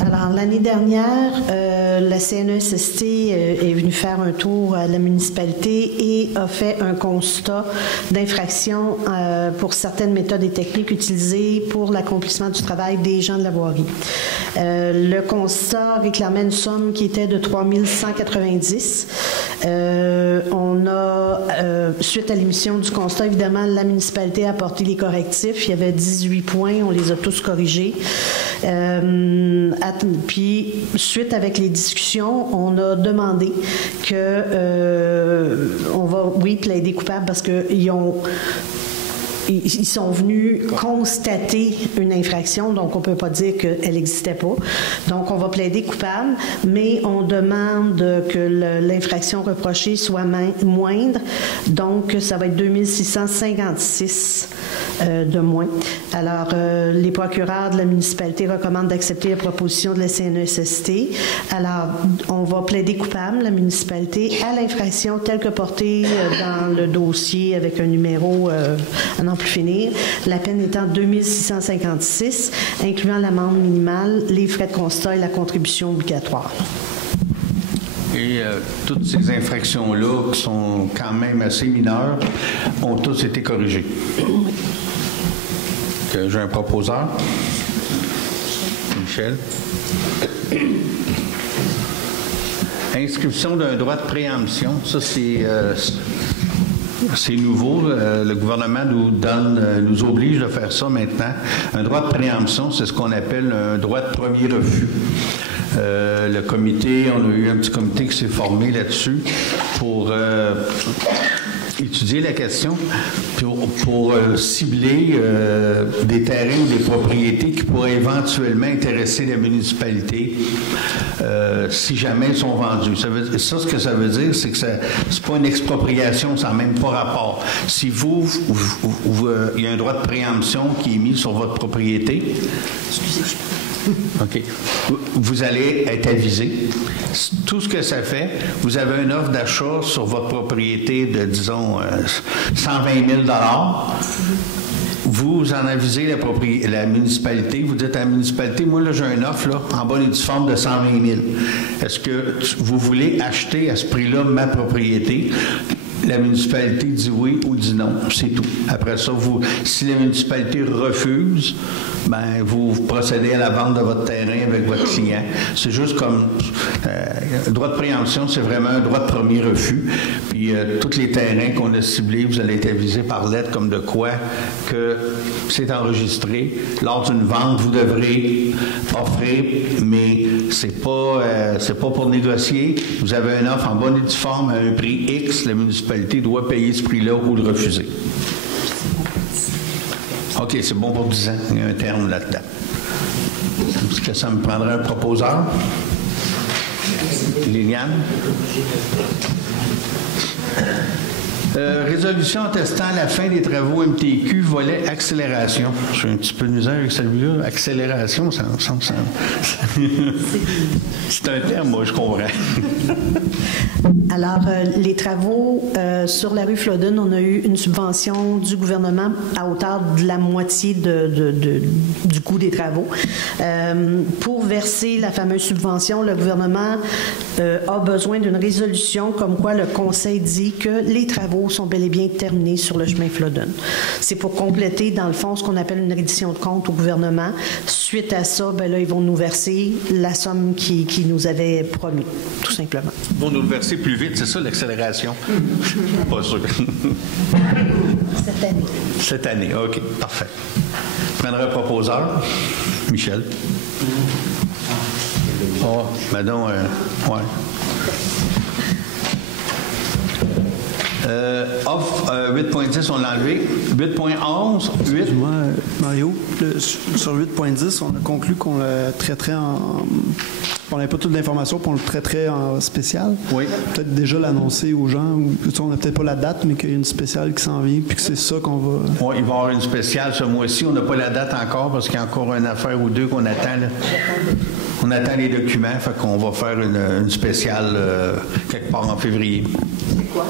Alors, l'année dernière, la CNESST est venue faire un tour à la municipalité et a fait un constat d'infraction pour certaines méthodes et techniques utilisées pour l'accomplissement du travail des gens de la voirie. Le constat réclamait une somme qui était de 3 190. On a, suite à l'émission du constat, évidemment, la municipalité a apporté les correctifs. Il y avait 18 points, on les a tous corrigés. Puis, suite avec les discussions, on a demandé que on va, oui, plaider coupable parce qu'ils sont venus constater une infraction, donc on ne peut pas dire qu'elle n'existait pas. Donc, on va plaider coupable, mais on demande que l'infraction reprochée soit moindre. Donc, ça va être 2656 de moins. Alors, les procureurs de la municipalité recommandent d'accepter la proposition de la CNESST. Alors, on va plaider coupable, la municipalité, à l'infraction telle que portée dans le dossier avec un numéro à n'en plus finir. La peine étant 2656, incluant l'amende minimale, les frais de constat et la contribution obligatoire. Et toutes ces infractions-là, qui sont quand même assez mineures, ont tous été corrigées. J'ai un proposeur. Michel. Inscription d'un droit de préemption. Ça, c'est nouveau. Le gouvernement nous oblige de faire ça maintenant. Un droit de préemption, c'est ce qu'on appelle un droit de premier refus. Le comité, on a eu un petit comité qui s'est formé là-dessus pour étudier la question, pour cibler des terrains ou des propriétés qui pourraient éventuellement intéresser la municipalité si jamais ils sont vendus. Ce que ça veut dire, c'est que c'est pas une expropriation, ça n'a même pas rapport. Si il y a un droit de préemption qui est mis sur votre propriété, OK. Vous allez être avisé. Tout ce que ça fait, vous avez une offre d'achat sur votre propriété de, disons, 120 000 $. Vous en avisez la municipalité. Vous dites à la municipalité, moi, là, j'ai une offre là, en bonne et due forme de 120 000 $. Est-ce que vous voulez acheter à ce prix-là ma propriété? La municipalité dit oui ou dit non, c'est tout. Après ça, si la municipalité refuse, ben vous procédez à la vente de votre terrain avec votre client. C'est juste comme le droit de préemption, c'est vraiment un droit de premier refus. Puis tous les terrains qu'on a ciblés, vous allez être avisés par lettre comme de quoi que c'est enregistré. Lors d'une vente, vous devrez offrir, mais c'est pas pour négocier. Vous avez une offre en bonne et due forme à un prix X, la municipalité doit payer ce prix-là ou le refuser. OK, c'est bon pour 10 ans. Il y a un terme là-dedans. Est-ce que ça me prendrait un proposeur? Liliane? Résolution attestant la fin des travaux MTQ, volet accélération. J'ai un petit peu de misère avec celui-là. Accélération, ça me semble... C'est un terme, moi, je comprends. Alors, les travaux sur la rue Flodden, on a eu une subvention du gouvernement à hauteur de la moitié du coût des travaux. Pour verser la fameuse subvention, le gouvernement a besoin d'une résolution comme quoi le Conseil dit que les travaux sont bel et bien terminés sur le chemin Flodden. C'est pour compléter, dans le fond, ce qu'on appelle une reddition de compte au gouvernement. Suite à ça, ben là, ils vont nous verser la somme qui nous avait promis, tout simplement. Ils vont nous le verser plus vite, c'est ça l'accélération? Pas sûr. Cette année. Cette année, OK, parfait. Je prendrai un proposeur. Michel. Oh, madame, ouais. Off 8.10, on l'a enlevé. 8.11, 8. Excuse-moi, Mario, sur 8.10, on a conclu qu'on le traiterait on n'avait pas toute l'information, puis on le traiterait en spécial. Oui. Peut-être déjà l'annoncer aux gens, ou on n'a peut-être pas la date, mais qu'il y a une spéciale qui s'en vient, puis que c'est ça qu'on va... Oui, il va y avoir une spéciale ce mois-ci. On n'a pas la date encore, parce qu'il y a encore une affaire ou deux qu'on attend. Là. On attend les documents, fait qu'on va faire une spéciale quelque part en février. C'est quoi?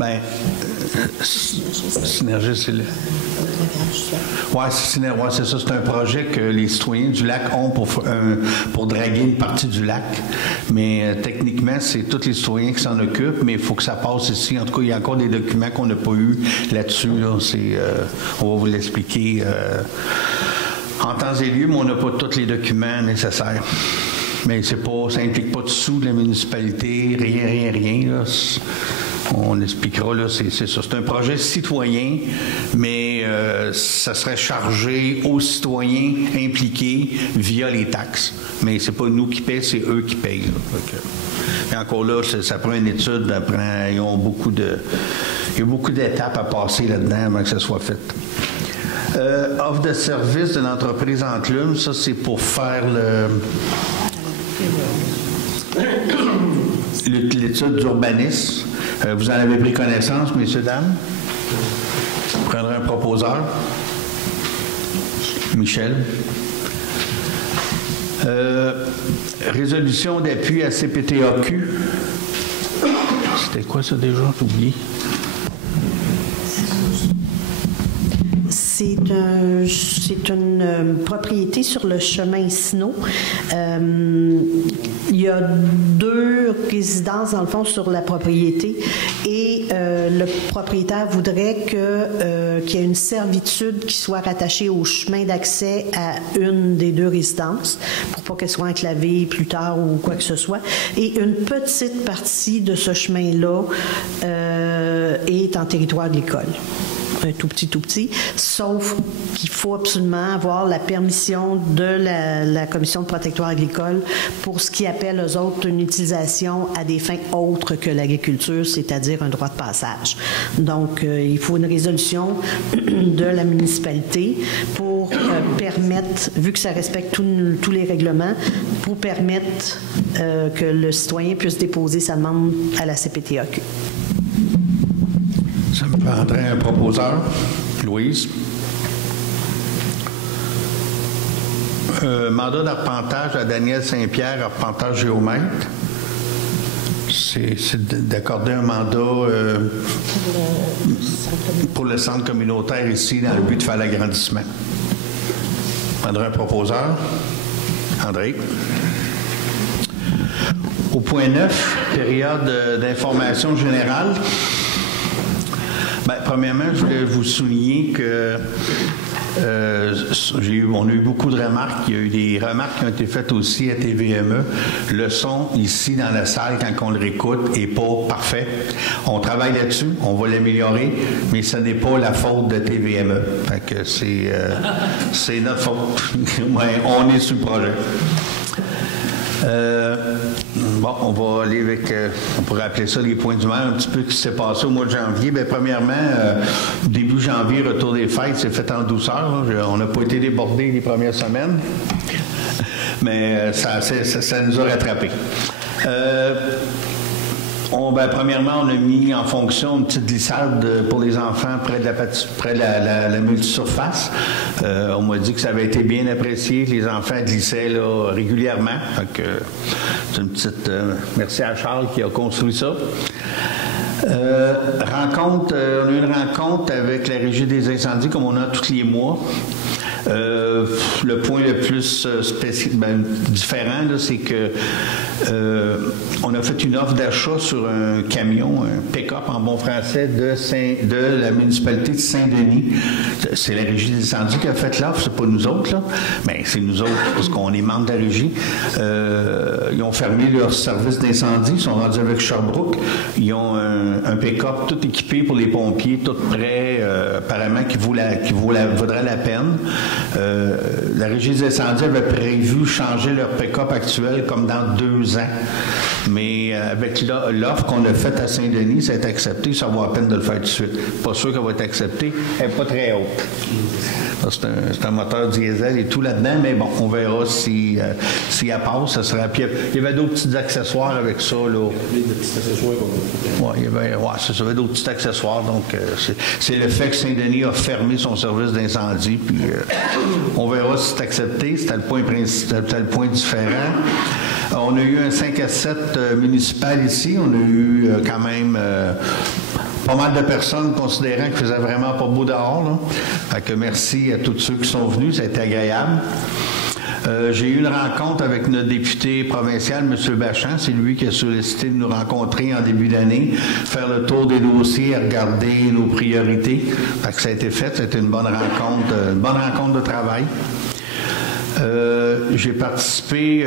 Bien, Synergie, c'est le... Oui, c'est ça. C'est un projet que les citoyens du lac ont pour draguer une partie du lac. Mais techniquement, c'est tous les citoyens qui s'en occupent, mais il faut que ça passe ici. En tout cas, il y a encore des documents qu'on n'a pas eus là-dessus. Là. On va vous l'expliquer en temps et lieu, mais on n'a pas tous les documents nécessaires. Mais ça n'implique pas de sous de la municipalité, rien. Là. On expliquera, là, c'est ça. C'est un projet citoyen, mais ça serait chargé aux citoyens impliqués via les taxes. Mais c'est pas nous qui payons, c'est eux qui payent. Et encore là, ça prend une étude, il y a beaucoup d'étapes à passer là-dedans avant que ça soit fait. Offre de service de l'entreprise Enclume, ça c'est pour faire l'étude d'urbanisme. Vous en avez pris connaissance, messieurs, dames? Je prendrai un proposeur. Michel. Résolution d'appui à CPTAQ. C'était quoi ça déjà? J'ai oublié. C'est une propriété sur le chemin Sino. Il y a 2 résidences, dans le fond, sur la propriété et le propriétaire voudrait qu'il y ait une servitude qui soit rattachée au chemin d'accès à une des 2 résidences pour pas qu'elle soit enclavée plus tard ou quoi que ce soit. Et une petite partie de ce chemin-là est en territoire agricole. Un tout petit, sauf qu'il faut absolument avoir la permission de la Commission de protectoire agricole pour ce qu'ils appellent, eux autres, une utilisation à des fins autres que l'agriculture, c'est-à-dire un droit de passage. Donc, il faut une résolution de la municipalité pour permettre, vu que ça respecte tous les règlements, pour permettre que le citoyen puisse déposer sa demande à la CPTAQ. Ça me prendrait un proposeur. Louise. Mandat d'arpentage à Daniel Saint-Pierre, arpenteur géomètre. C'est d'accorder un mandat pour le centre communautaire ici dans le but de faire l'agrandissement. Je prendrai un proposeur. André. Au point 9, période d'information générale. Bien, premièrement, je voulais vous souligner que on a eu beaucoup de remarques. Il y a eu des remarques qui ont été faites aussi à TVME. Le son, ici, dans la salle, quand on le réécoute, n'est pas parfait. On travaille là-dessus, on va l'améliorer, mais ce n'est pas la faute de TVME. Fait que c'est notre faute. Ouais, on est sur le projet. Bon, on va aller avec, on pourrait appeler ça les points d'humeur, un petit peu ce qui s'est passé au mois de janvier. Bien, premièrement, début janvier, retour des fêtes, c'est fait en douceur. Là. On n'a pas été débordés les premières semaines, mais ça nous a rattrapés. Premièrement, on a mis en fonction une petite glissade pour les enfants près de la multisurface. On m'a dit que ça avait été bien apprécié. Les enfants glissaient là, régulièrement. Donc, c'est une petite... merci à Charles qui a construit ça. On a eu une rencontre avec la Régie des incendies, comme on a tous les mois. Le point le plus différent, là, c'est que on a fait une offre d'achat sur un camion, un pick-up en bon français de la municipalité de Saint-Denis. C'est la Régie des incendies qui a fait l'offre, c'est pas nous autres, là. Mais c'est nous autres parce qu'on est membres de la Régie. Ils ont fermé leur service d'incendie, ils sont rendus avec Sherbrooke. Ils ont un pick-up tout équipé pour les pompiers, tout prêt, apparemment qui vaudrait la peine. La Régie des incendies avait prévu changer leur pick-up actuel comme dans 2 ans. Mais avec l'offre qu'on a faite à Saint-Denis, ça a été accepté, ça vaut la peine de le faire tout de suite. Pas sûr qu'elle va être acceptée, elle n'est pas très haute. C'est un moteur diesel et tout là-dedans, mais bon, on verra si elle passe. Ça sera... Puis, il y avait d'autres petits accessoires avec ça. Là. Des petits accessoires qu'on a fait. Il y avait d'autres petits accessoires. Donc, c'est le fait que Saint-Denis a fermé son service d'incendie. Puis, on verra si c'est accepté. C'était le point différent. On a eu un 5 à 7 municipal ici. On a eu quand même pas mal de personnes considérant qu'il faisait vraiment pas beau dehors. Là. Fait que merci à tous ceux qui sont venus. Ça a été agréable. J'ai eu une rencontre avec notre député provincial, M. Bachand. C'est lui qui a sollicité de nous rencontrer en début d'année, faire le tour des dossiers, regarder nos priorités. Fait que ça a été fait. C'était une bonne rencontre de travail. J'ai participé,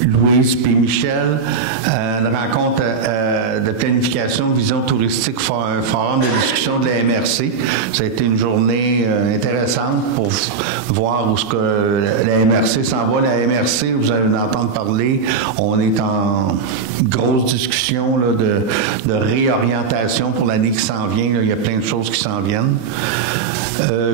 Louise et Michel, à une rencontre de planification vision touristique, un forum de discussion de la MRC. Ça a été une journée intéressante pour voir où ce que la MRC s'en va. La MRC, vous allez en entendre parler, on est en grosse discussion là, de réorientation pour l'année qui s'en vient. Là. Il y a plein de choses qui s'en viennent.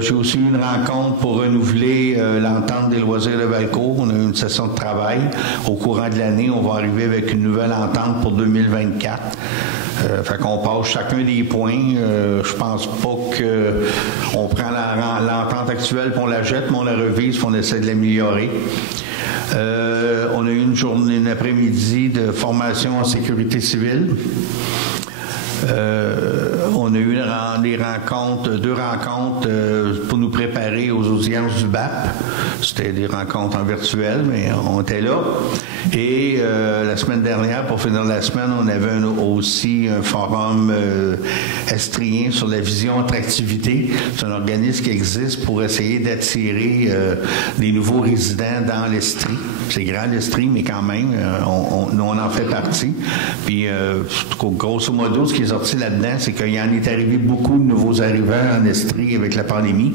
J'ai aussi eu une rencontre pour renouveler l'entente des loisirs de Valcourt. On a eu une session de travail. Au courant de l'année, on va arriver avec une nouvelle entente pour 2024. Fait qu'on passe chacun des points. Je pense pas qu'on prend l'entente actuelle et on la jette, mais on la revise et on essaie de l'améliorer. On a eu une après-midi de formation en sécurité civile. On a eu deux rencontres pour nous préparer aux audiences du BAP. C'était des rencontres en virtuel, mais on était là. Et la semaine dernière, pour finir la semaine, on avait aussi un forum estrien sur la vision attractivité. C'est un organisme qui existe pour essayer d'attirer des nouveaux résidents dans l'Estrie. C'est grand l'Estrie, mais quand même, on en fait partie. Puis, grosso modo, ce qui est sorti là-dedans, c'est qu'il y en est arrivé beaucoup de nouveaux arrivants en Estrie avec la pandémie.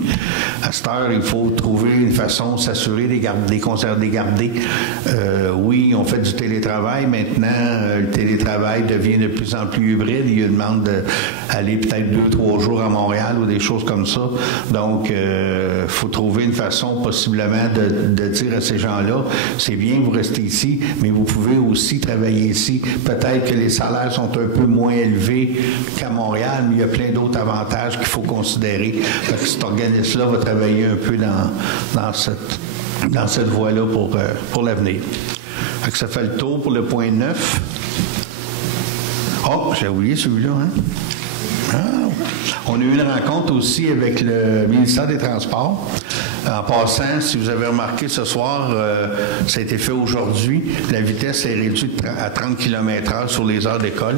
À cette heure, il faut trouver une façon de s'assurer des concerts des gardés. Oui, on fait du télétravail. Maintenant, le télétravail devient de plus en plus hybride. Il y a une demande d'aller peut-être 2-3 jours à Montréal ou des choses comme ça. Donc, il faut trouver une façon possiblement de dire à ces gens-là, c'est bien que vous restez ici, mais vous pouvez aussi travailler ici. Peut-être que les salaires sont un peu moins élevés qu'à Montréal, mais il y a plein d'autres avantages qu'il faut considérer. Fait que cet organisme-là va travailler un peu dans cette voie-là pour l'avenir. Fait que ça fait le tour pour le point 9. Oh, j'ai oublié celui-là, hein? Ah. On a eu une rencontre aussi avec le ministère des Transports. En passant, si vous avez remarqué ce soir, ça a été fait aujourd'hui, la vitesse est réduite à 30 km/h sur les heures d'école.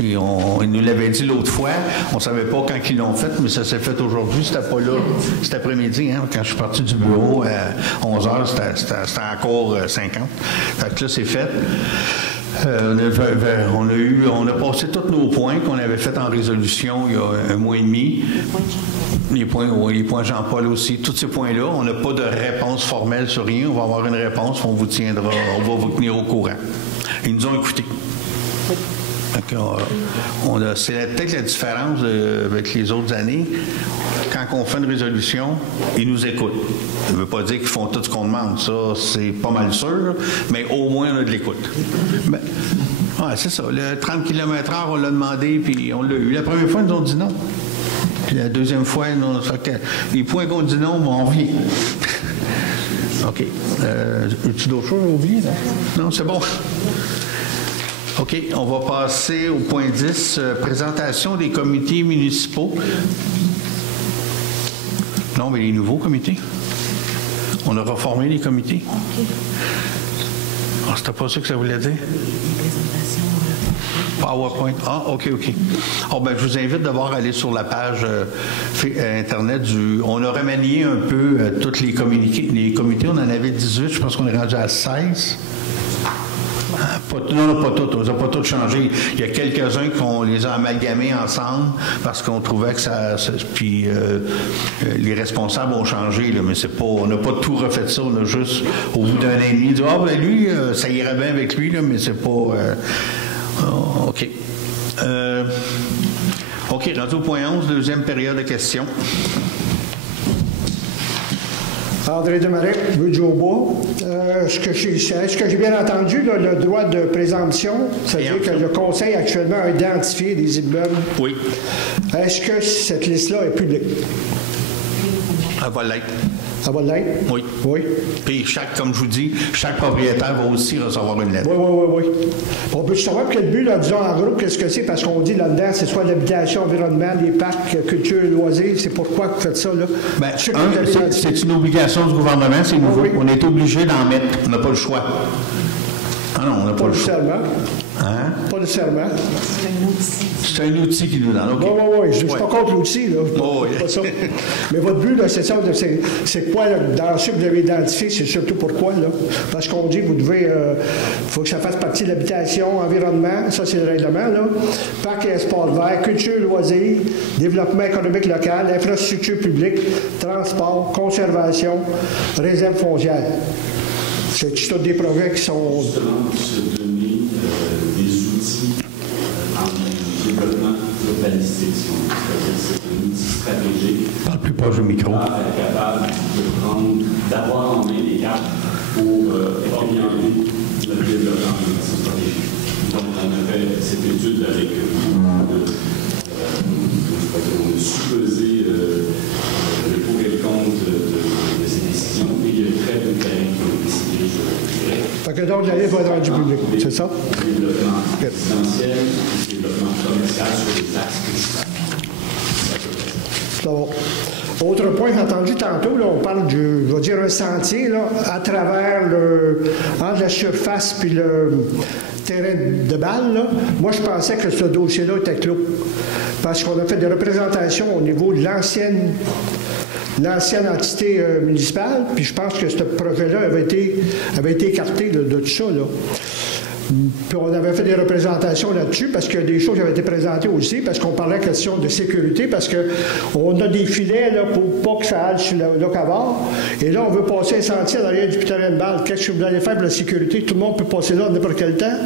Ils nous l'avaient dit l'autre fois, on ne savait pas quand ils l'ont fait, mais ça s'est fait aujourd'hui, c'était pas là cet après-midi, hein, quand je suis parti du bureau à 11h, c'était encore 50. Fait que là, c'est fait. On a passé tous nos points qu'on avait fait en résolution il y a 1 mois et demi. Les points Jean-Paul aussi, tous ces points-là. On n'a pas de réponse formelle sur rien. On va avoir une réponse, on va vous tenir au courant. Ils nous ont écoutés. C'est peut-être la différence avec les autres années. Quand on fait une résolution, ils nous écoutent. Ça ne veut pas dire qu'ils font tout ce qu'on demande. Ça, c'est pas mal sûr, mais au moins, on a de l'écoute. C'est ça. Le 30 km/h, on l'a demandé, puis on l'a eu. La première fois, ils nous ont dit non. Puis la deuxième fois, les points qu'on dit non, on revient. OK. As-tu d'autres choses à oublier? Non, c'est bon. OK. On va passer au point 10, présentation des comités municipaux. Non, mais les nouveaux comités. On a reformé les comités. OK. C'était pas ça que ça voulait dire? PowerPoint. Ah, OK. Je vous invite d'abord à aller sur la page Internet On a remanié un peu tous les comités. On en avait 18. Je pense qu'on est rendu à 16. Non, pas tous. On les a pas tous changés. Il y a quelques-uns qu'on les a amalgamés ensemble parce qu'on trouvait que ça... Puis les responsables ont changé, là, mais c'est pas... On n'a pas tout refait ça. On a juste, au bout d'un an et demi, dit « Ah, ben lui, ça irait bien avec lui, là, mais c'est pas... OK. OK, rendu au point 11, deuxième période de questions. André Desmarais, rue du Haut-Bois. Est-ce que j'ai bien entendu le droit de présomption? C'est-à-dire que le Conseil actuellement a identifié des immeubles. Oui. Est-ce que cette liste-là est publique? Elle va l'être. Ça va l'être? Oui. Puis comme je vous dis, chaque propriétaire va aussi recevoir une lettre. Oui. On peut savoir quel but, là, disons en groupe, qu'est-ce que c'est? Parce qu'on dit là-dedans, c'est soit l'habitation, environnement, les parcs, culture, loisirs. C'est pourquoi vous faites ça, là? C'est une obligation du gouvernement, c'est nouveau. Oui. On est obligé d'en mettre. On n'a pas le choix. Ah non, on n'a pas le choix. Hein? Pas nécessairement. C'est un outil qui nous donne. Okay. Oui. Je ne suis pas contre l'outil, là. Pas ça. Mais votre but, là, c'est ça. C'est quoi, là, dans ce que vous avez identifié, c'est surtout pourquoi, là? Parce qu'on dit que vous devez. Il faut que ça fasse partie de l'habitation, environnement, ça, c'est le règlement, là. Parc et espace vert, culture, loisirs, développement économique local, infrastructure publique, transport, conservation, réserve foncière. C'est tous des projets qui sont. Justement, se donner des outils en développement urbanistique, c'est-à-dire c'est un outil stratégique. Parle plus proche du micro. Être capable d'avoir en main les cartes pour orienter notre développement de façon stratégique. Donc, on a fait cette étude avec on a supposé le pour et le contre de ces décisions, et il y a très peu de terrains qui ont été décidés, je dirais. Fait que donc, la liste va être rendue publique, c'est ça? Développement résidentiel, développement commercial sur les axes principaux. Ça va. Autre point, j'ai entendu tantôt, là, on parle je vais dire un sentier, là, à travers entre la surface puis le terrain de balle, là. Moi, je pensais que ce dossier-là était clos. Parce qu'on a fait des représentations au niveau de l'ancienne entité municipale, puis je pense que ce projet-là avait été écarté de tout ça, là. Puis on avait fait des représentations là-dessus parce qu'il y a des choses qui avaient été présentées aussi, parce qu'on parlait de question de sécurité, parce qu'on a des filets là, pour pas que ça aille sur le cavard. Et là, on veut passer un sentier derrière du terrain de balle. Qu'est-ce que vous allez faire pour la sécurité? Tout le monde peut passer là n'importe quel temps,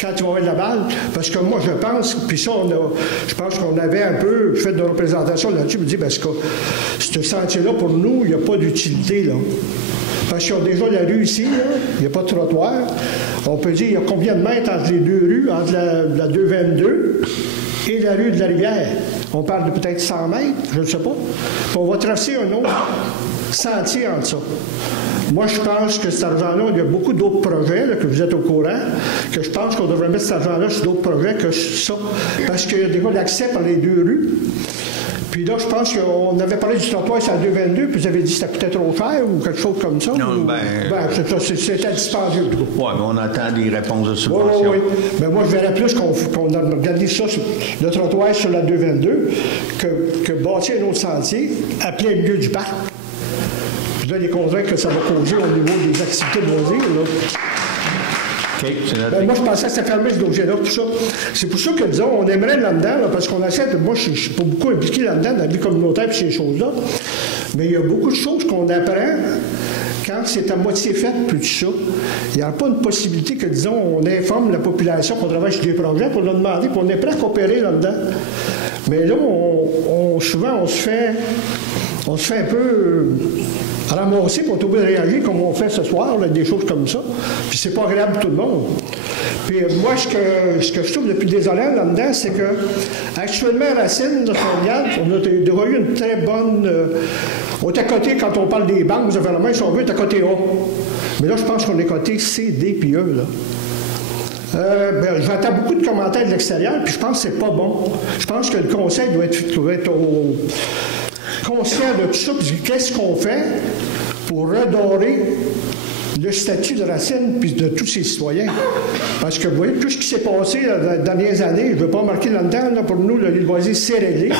quand il va y avoir de la balle. Parce que moi, je pense, puis ça, je pense qu'on avait un peu fait de représentation là-dessus, je me dis, parce que ce sentier-là, pour nous, il n'y a pas d'utilité, là. Parce qu'ils ont déjà la rue ici, là, il n'y a pas de trottoir. On peut dire, il y a combien de mètres entre les deux rues, entre la 222 et la rue de la Rivière? On parle de peut-être 100 mètres, je ne sais pas. Puis on va tracer un autre sentier entre ça. Moi, je pense que cet argent-là, il y a beaucoup d'autres projets, là, que vous êtes au courant, que je pense qu'on devrait mettre cet argent-là sur d'autres projets que ça. Parce qu'il y a déjà l'accès par les deux rues. Puis là, je pense qu'on avait parlé du trottoir sur la 222, puis vous avez dit que ça coûtait trop cher ou quelque chose comme ça? Non, c'était dispendieux, du coup. Oui, mais on attend des réponses de subvention. Oui. Mais moi, je verrais plus qu'on organise ça, le trottoir sur la 222, que bâtir un autre sentier à plein milieu du parc. Puis là, les contraintes que ça va causer au niveau des activités de loisirs, là. Moi, je pensais que c'était fermé ce dossier-là, tout ça. C'est pour ça que, disons, on aimerait là-dedans, là, parce qu'on essaie moi, je ne suis pas beaucoup impliqué là-dedans, dans la vie communautaire et ces choses-là, mais il y a beaucoup de choses qu'on apprend quand quand c'est à moitié fait, plus tout ça, il n'y a pas une possibilité que, disons, on informe la population qu'on travaille sur des projets, qu'on a demandé, qu'on est prêt à coopérer là-dedans. Mais là, souvent, on se fait un peu ramasser pour trouver de réagir comme on fait ce soir, là, des choses comme ça. Puis c'est pas agréable pour tout le monde. Puis moi, ce que je trouve le plus désolant là-dedans, c'est que actuellement, Racine, on a eu une très bonne... on est à côté, quand on parle des banques, vous avez la main, si on veut, on est à côté A. Mais là, je pense qu'on est côté C, D, puis E, là. J'entends beaucoup de commentaires de l'extérieur, puis je pense que c'est pas bon. Je pense que le conseil doit être conscient de tout ça, puis qu'est-ce qu'on fait pour redorer le statut de Racine puis de tous ses citoyens. Parce que vous voyez, tout ce qui s'est passé dans les dernières années, je ne veux pas marquer là-dedans, là, pour nous, l'île Boisée, c'est réglé.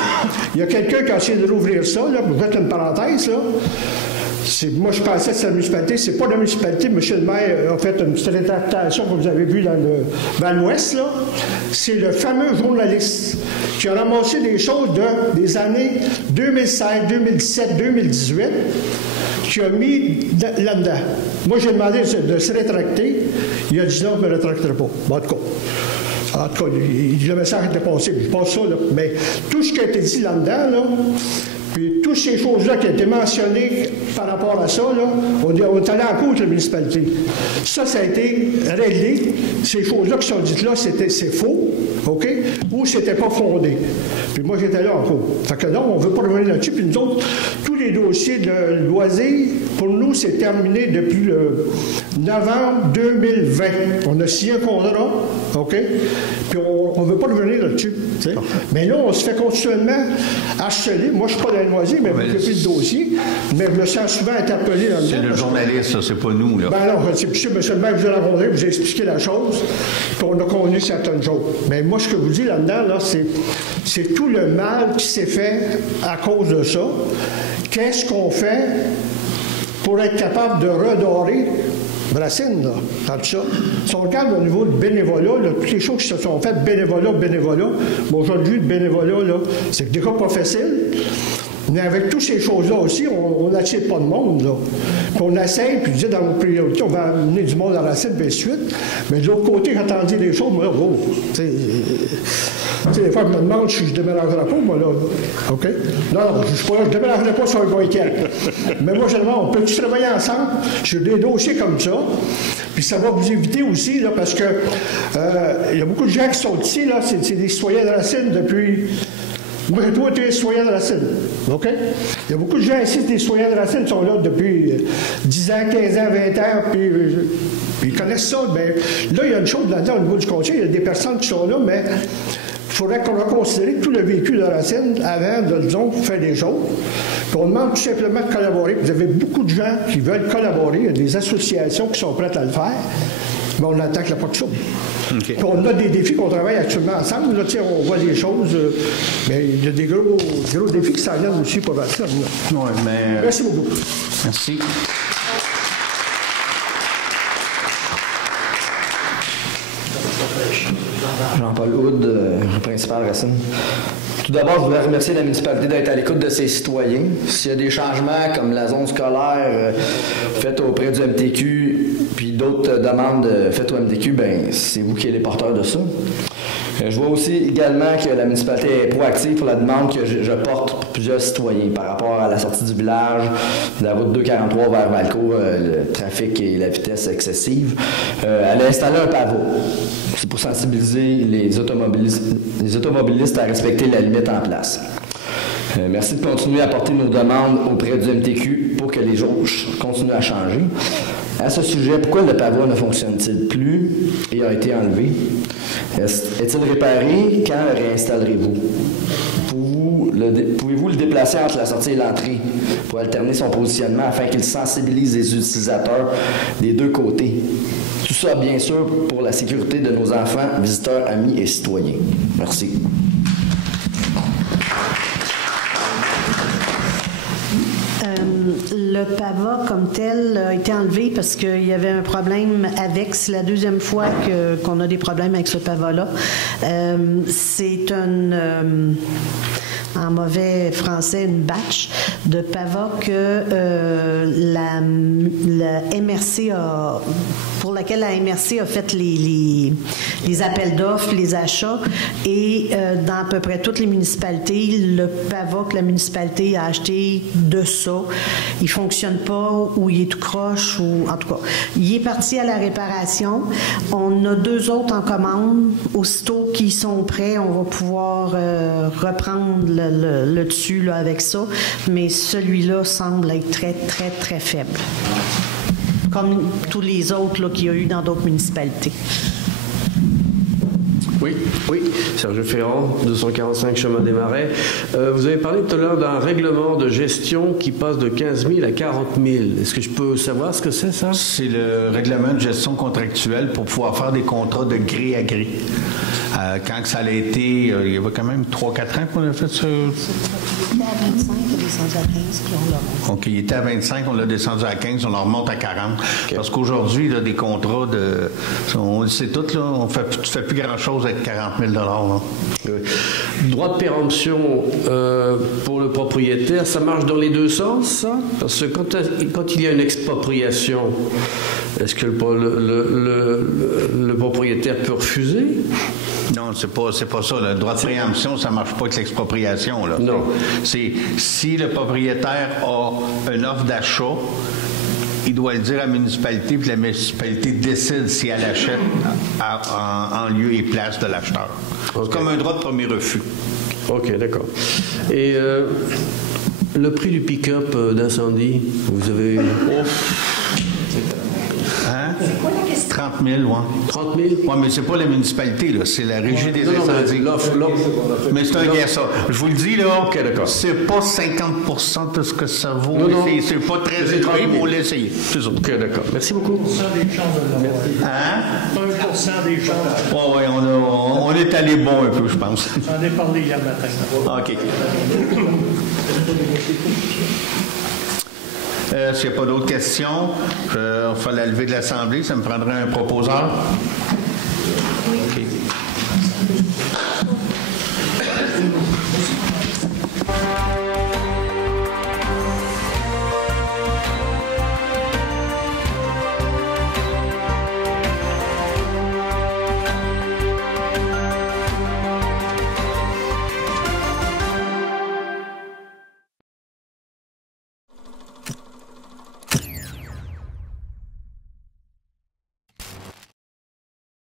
Il y a quelqu'un qui a essayé de rouvrir ça, là, pour mettre une parenthèse, là. Moi, je pensais que c'est la municipalité. C'est pas la municipalité. M. le maire a fait une petite rétractation que vous avez vue dans l'Ouest, là. C'est le fameux journaliste qui a ramassé des choses des années 2016, 2017, 2018 qui a mis là-dedans. Moi, j'ai demandé de se rétracter. Il a dit non, je ne me rétracterai pas. Bon, en tout cas, le message était passé. Je passe ça, là. Mais tout ce qui a été dit là-dedans, là, puis toutes ces choses-là qui ont été mentionnées par rapport à ça, là, on est allé en cours de la municipalité. Ça a été réglé. Ces choses-là qui sont dites là, c'est faux, OK? Ou c'était pas fondé. Puis moi, j'étais là en cours. Fait que non, on ne veut pas revenir là-dessus. Puis nous autres, tous les dossiers de loisirs, pour nous, c'est terminé depuis le novembre 2020. On a signé un contrat, OK? Puis on ne veut pas revenir là-dessus. T'sais? Mais là, on se fait continuellement harceler. Moi, je ne suis pas dans le loisir, mais j'ai pris le dossier. Mais je me sens souvent interpellé dans le C'est le journaliste, ça, c'est pas nous, là. Ben non, c'est M. le maire que vous avez rencontré, vous a expliqué la chose, puis on a connu certaines choses. Mais moi, ce que je vous dis là-dedans, là, c'est tout le mal qui s'est fait à cause de ça. Qu'est-ce qu'on fait pour être capable de redorer Racine, là, dans tout ça? Si on regarde au niveau du bénévolat, là, toutes les choses qui se sont faites, bénévolat, bon, aujourd'hui, le bénévolat, là, c'est des cas pas facile. Mais avec toutes ces choses-là aussi, on n'attire pas de monde, là. Puis on essaye, puis dire dans nos priorités, on va amener du monde à Racine, puis suite. Mais de l'autre côté, quand on dit les choses, moi, là, oh, tu sais, des fois, je me demande si je déménagerai pas, moi, là. OK? Non, je ne déménagerai pas sur un week-end. Mais moi, généralement, on peut tous travailler ensemble sur des dossiers comme ça. Puis ça va vous éviter aussi, là, parce que il y a beaucoup de gens qui sont ici, là, c'est des citoyens de Racine depuis... Moi, toi, tu es citoyen de Racine. OK? Il y a beaucoup de gens ici, des citoyens de Racine, qui sont là depuis 10 ans, 15 ans, 20 ans, puis ils connaissent ça. Mais là, il y a une chose là-dedans au niveau du conseil. Il y a des personnes qui sont là, mais il faudrait qu'on reconsidère tout le vécu de Racine avant de, disons, faire des choses. Puis on demande tout simplement de collaborer. Vous avez beaucoup de gens qui veulent collaborer. Il y a des associations qui sont prêtes à le faire. Mais on n'attaque pas que ça. Okay. Puis on a des défis qu'on travaille actuellement ensemble. Là, on voit des choses, mais il y a des gros défis qui s'en viennent aussi pour Racine. Ouais, mais... Merci beaucoup. Merci. Jean-Paul Houd, principal Racine. Tout d'abord, je voudrais remercier la municipalité d'être à l'écoute de ses citoyens. S'il y a des changements comme la zone scolaire faite auprès du MTQ, puis d'autres demandes faites au MTQ, ben c'est vous qui êtes les porteurs de ça. Je vois aussi également que la municipalité est proactive pour la demande que je porte pour plusieurs citoyens par rapport à la sortie du village, de la route 243 vers Valcourt, le trafic et la vitesse excessive. Elle a installé un pavot. C'est pour sensibiliser les automobilistes à respecter la limite en place. Merci de continuer à porter nos demandes auprès du MTQ pour que les choses continuent à changer. À ce sujet, pourquoi le pavot ne fonctionne-t-il plus et a été enlevé? Est-il réparé? Quand le réinstallerez-vous? Pouvez-vous le déplacer entre la sortie et l'entrée pour alterner son positionnement afin qu'il sensibilise les utilisateurs des deux côtés? Tout ça, bien sûr, pour la sécurité de nos enfants, visiteurs, amis et citoyens. Merci. Le PAVA comme tel a été enlevé parce qu'il y avait un problème avec. C'est la deuxième fois qu'on a des problèmes avec ce PAVA-là. C'est en mauvais français, une batch de PAVA que la MRC pour laquelle la MRC a fait les appels d'offres, les achats, et dans à peu près toutes les municipalités, le PAVA que la municipalité a acheté de ça, il fonctionne pas, ou il est tout croche, ou en tout cas, il est parti à la réparation. On a 2 autres en commande. Aussitôt qu'ils sont prêts, on va pouvoir reprendre le dessus là, avec ça, mais celui-là semble être très, très, très faible, comme tous les autres qu'il y a eu dans d'autres municipalités. Oui, Serge Ferrand, 245 Chemin des Marais. Vous avez parlé tout à l'heure d'un règlement de gestion qui passe de 15 000 à 40 000. Est-ce que je peux savoir ce que c'est, ça? C'est le règlement de gestion contractuelle pour pouvoir faire des contrats de gré à gré. Quand ça a été, il y avait quand même 3-4 ans qu'on a fait ça. Il était à 25, on est descendu à 15, puis on l'a remonté. Donc, il était à 25, on l'a descendu à 15, on en remonte à 40. Okay. Parce qu'aujourd'hui, là, des contrats de... On le sait tout, là, tu fais plus grand-chose avec 40 000 là. Droit de péremption pour le propriétaire, ça marche dans les deux sens, ça? Parce que quand il y a une expropriation, est-ce que le propriétaire peut refuser? Non, c'est pas ça. Le droit de préemption, ça marche pas avec l'expropriation. Là. Non. C'est si le propriétaire a une offre d'achat, il doit le dire à la municipalité, puis la municipalité décide si elle achète en lieu et place de l'acheteur. Okay. C'est comme un droit de premier refus. OK, d'accord. Et le prix du pick-up d'incendie, vous avez... Hein? C'est quoi la question? 30 000, oui. 30 000? Oui, mais c'est pas la municipalité, là. C'est la régie des incendies. Mais c'est un gars, ça. Je vous le dis, là. OK, d'accord. C'est pas 50 de ce que ça vaut. Non. C'est pas très élevé, mais on l'essayer. C'est ça. OK, d'accord. Merci beaucoup. 1% des chances de l'avoir. Hein? 1% des chances. Oui, on est allé bon un peu, je pense. J'en ai parlé hier matin. OK. S'il n'y a pas d'autres questions, on fait la levée de l'Assemblée. Ça me prendrait un proposeur. OK.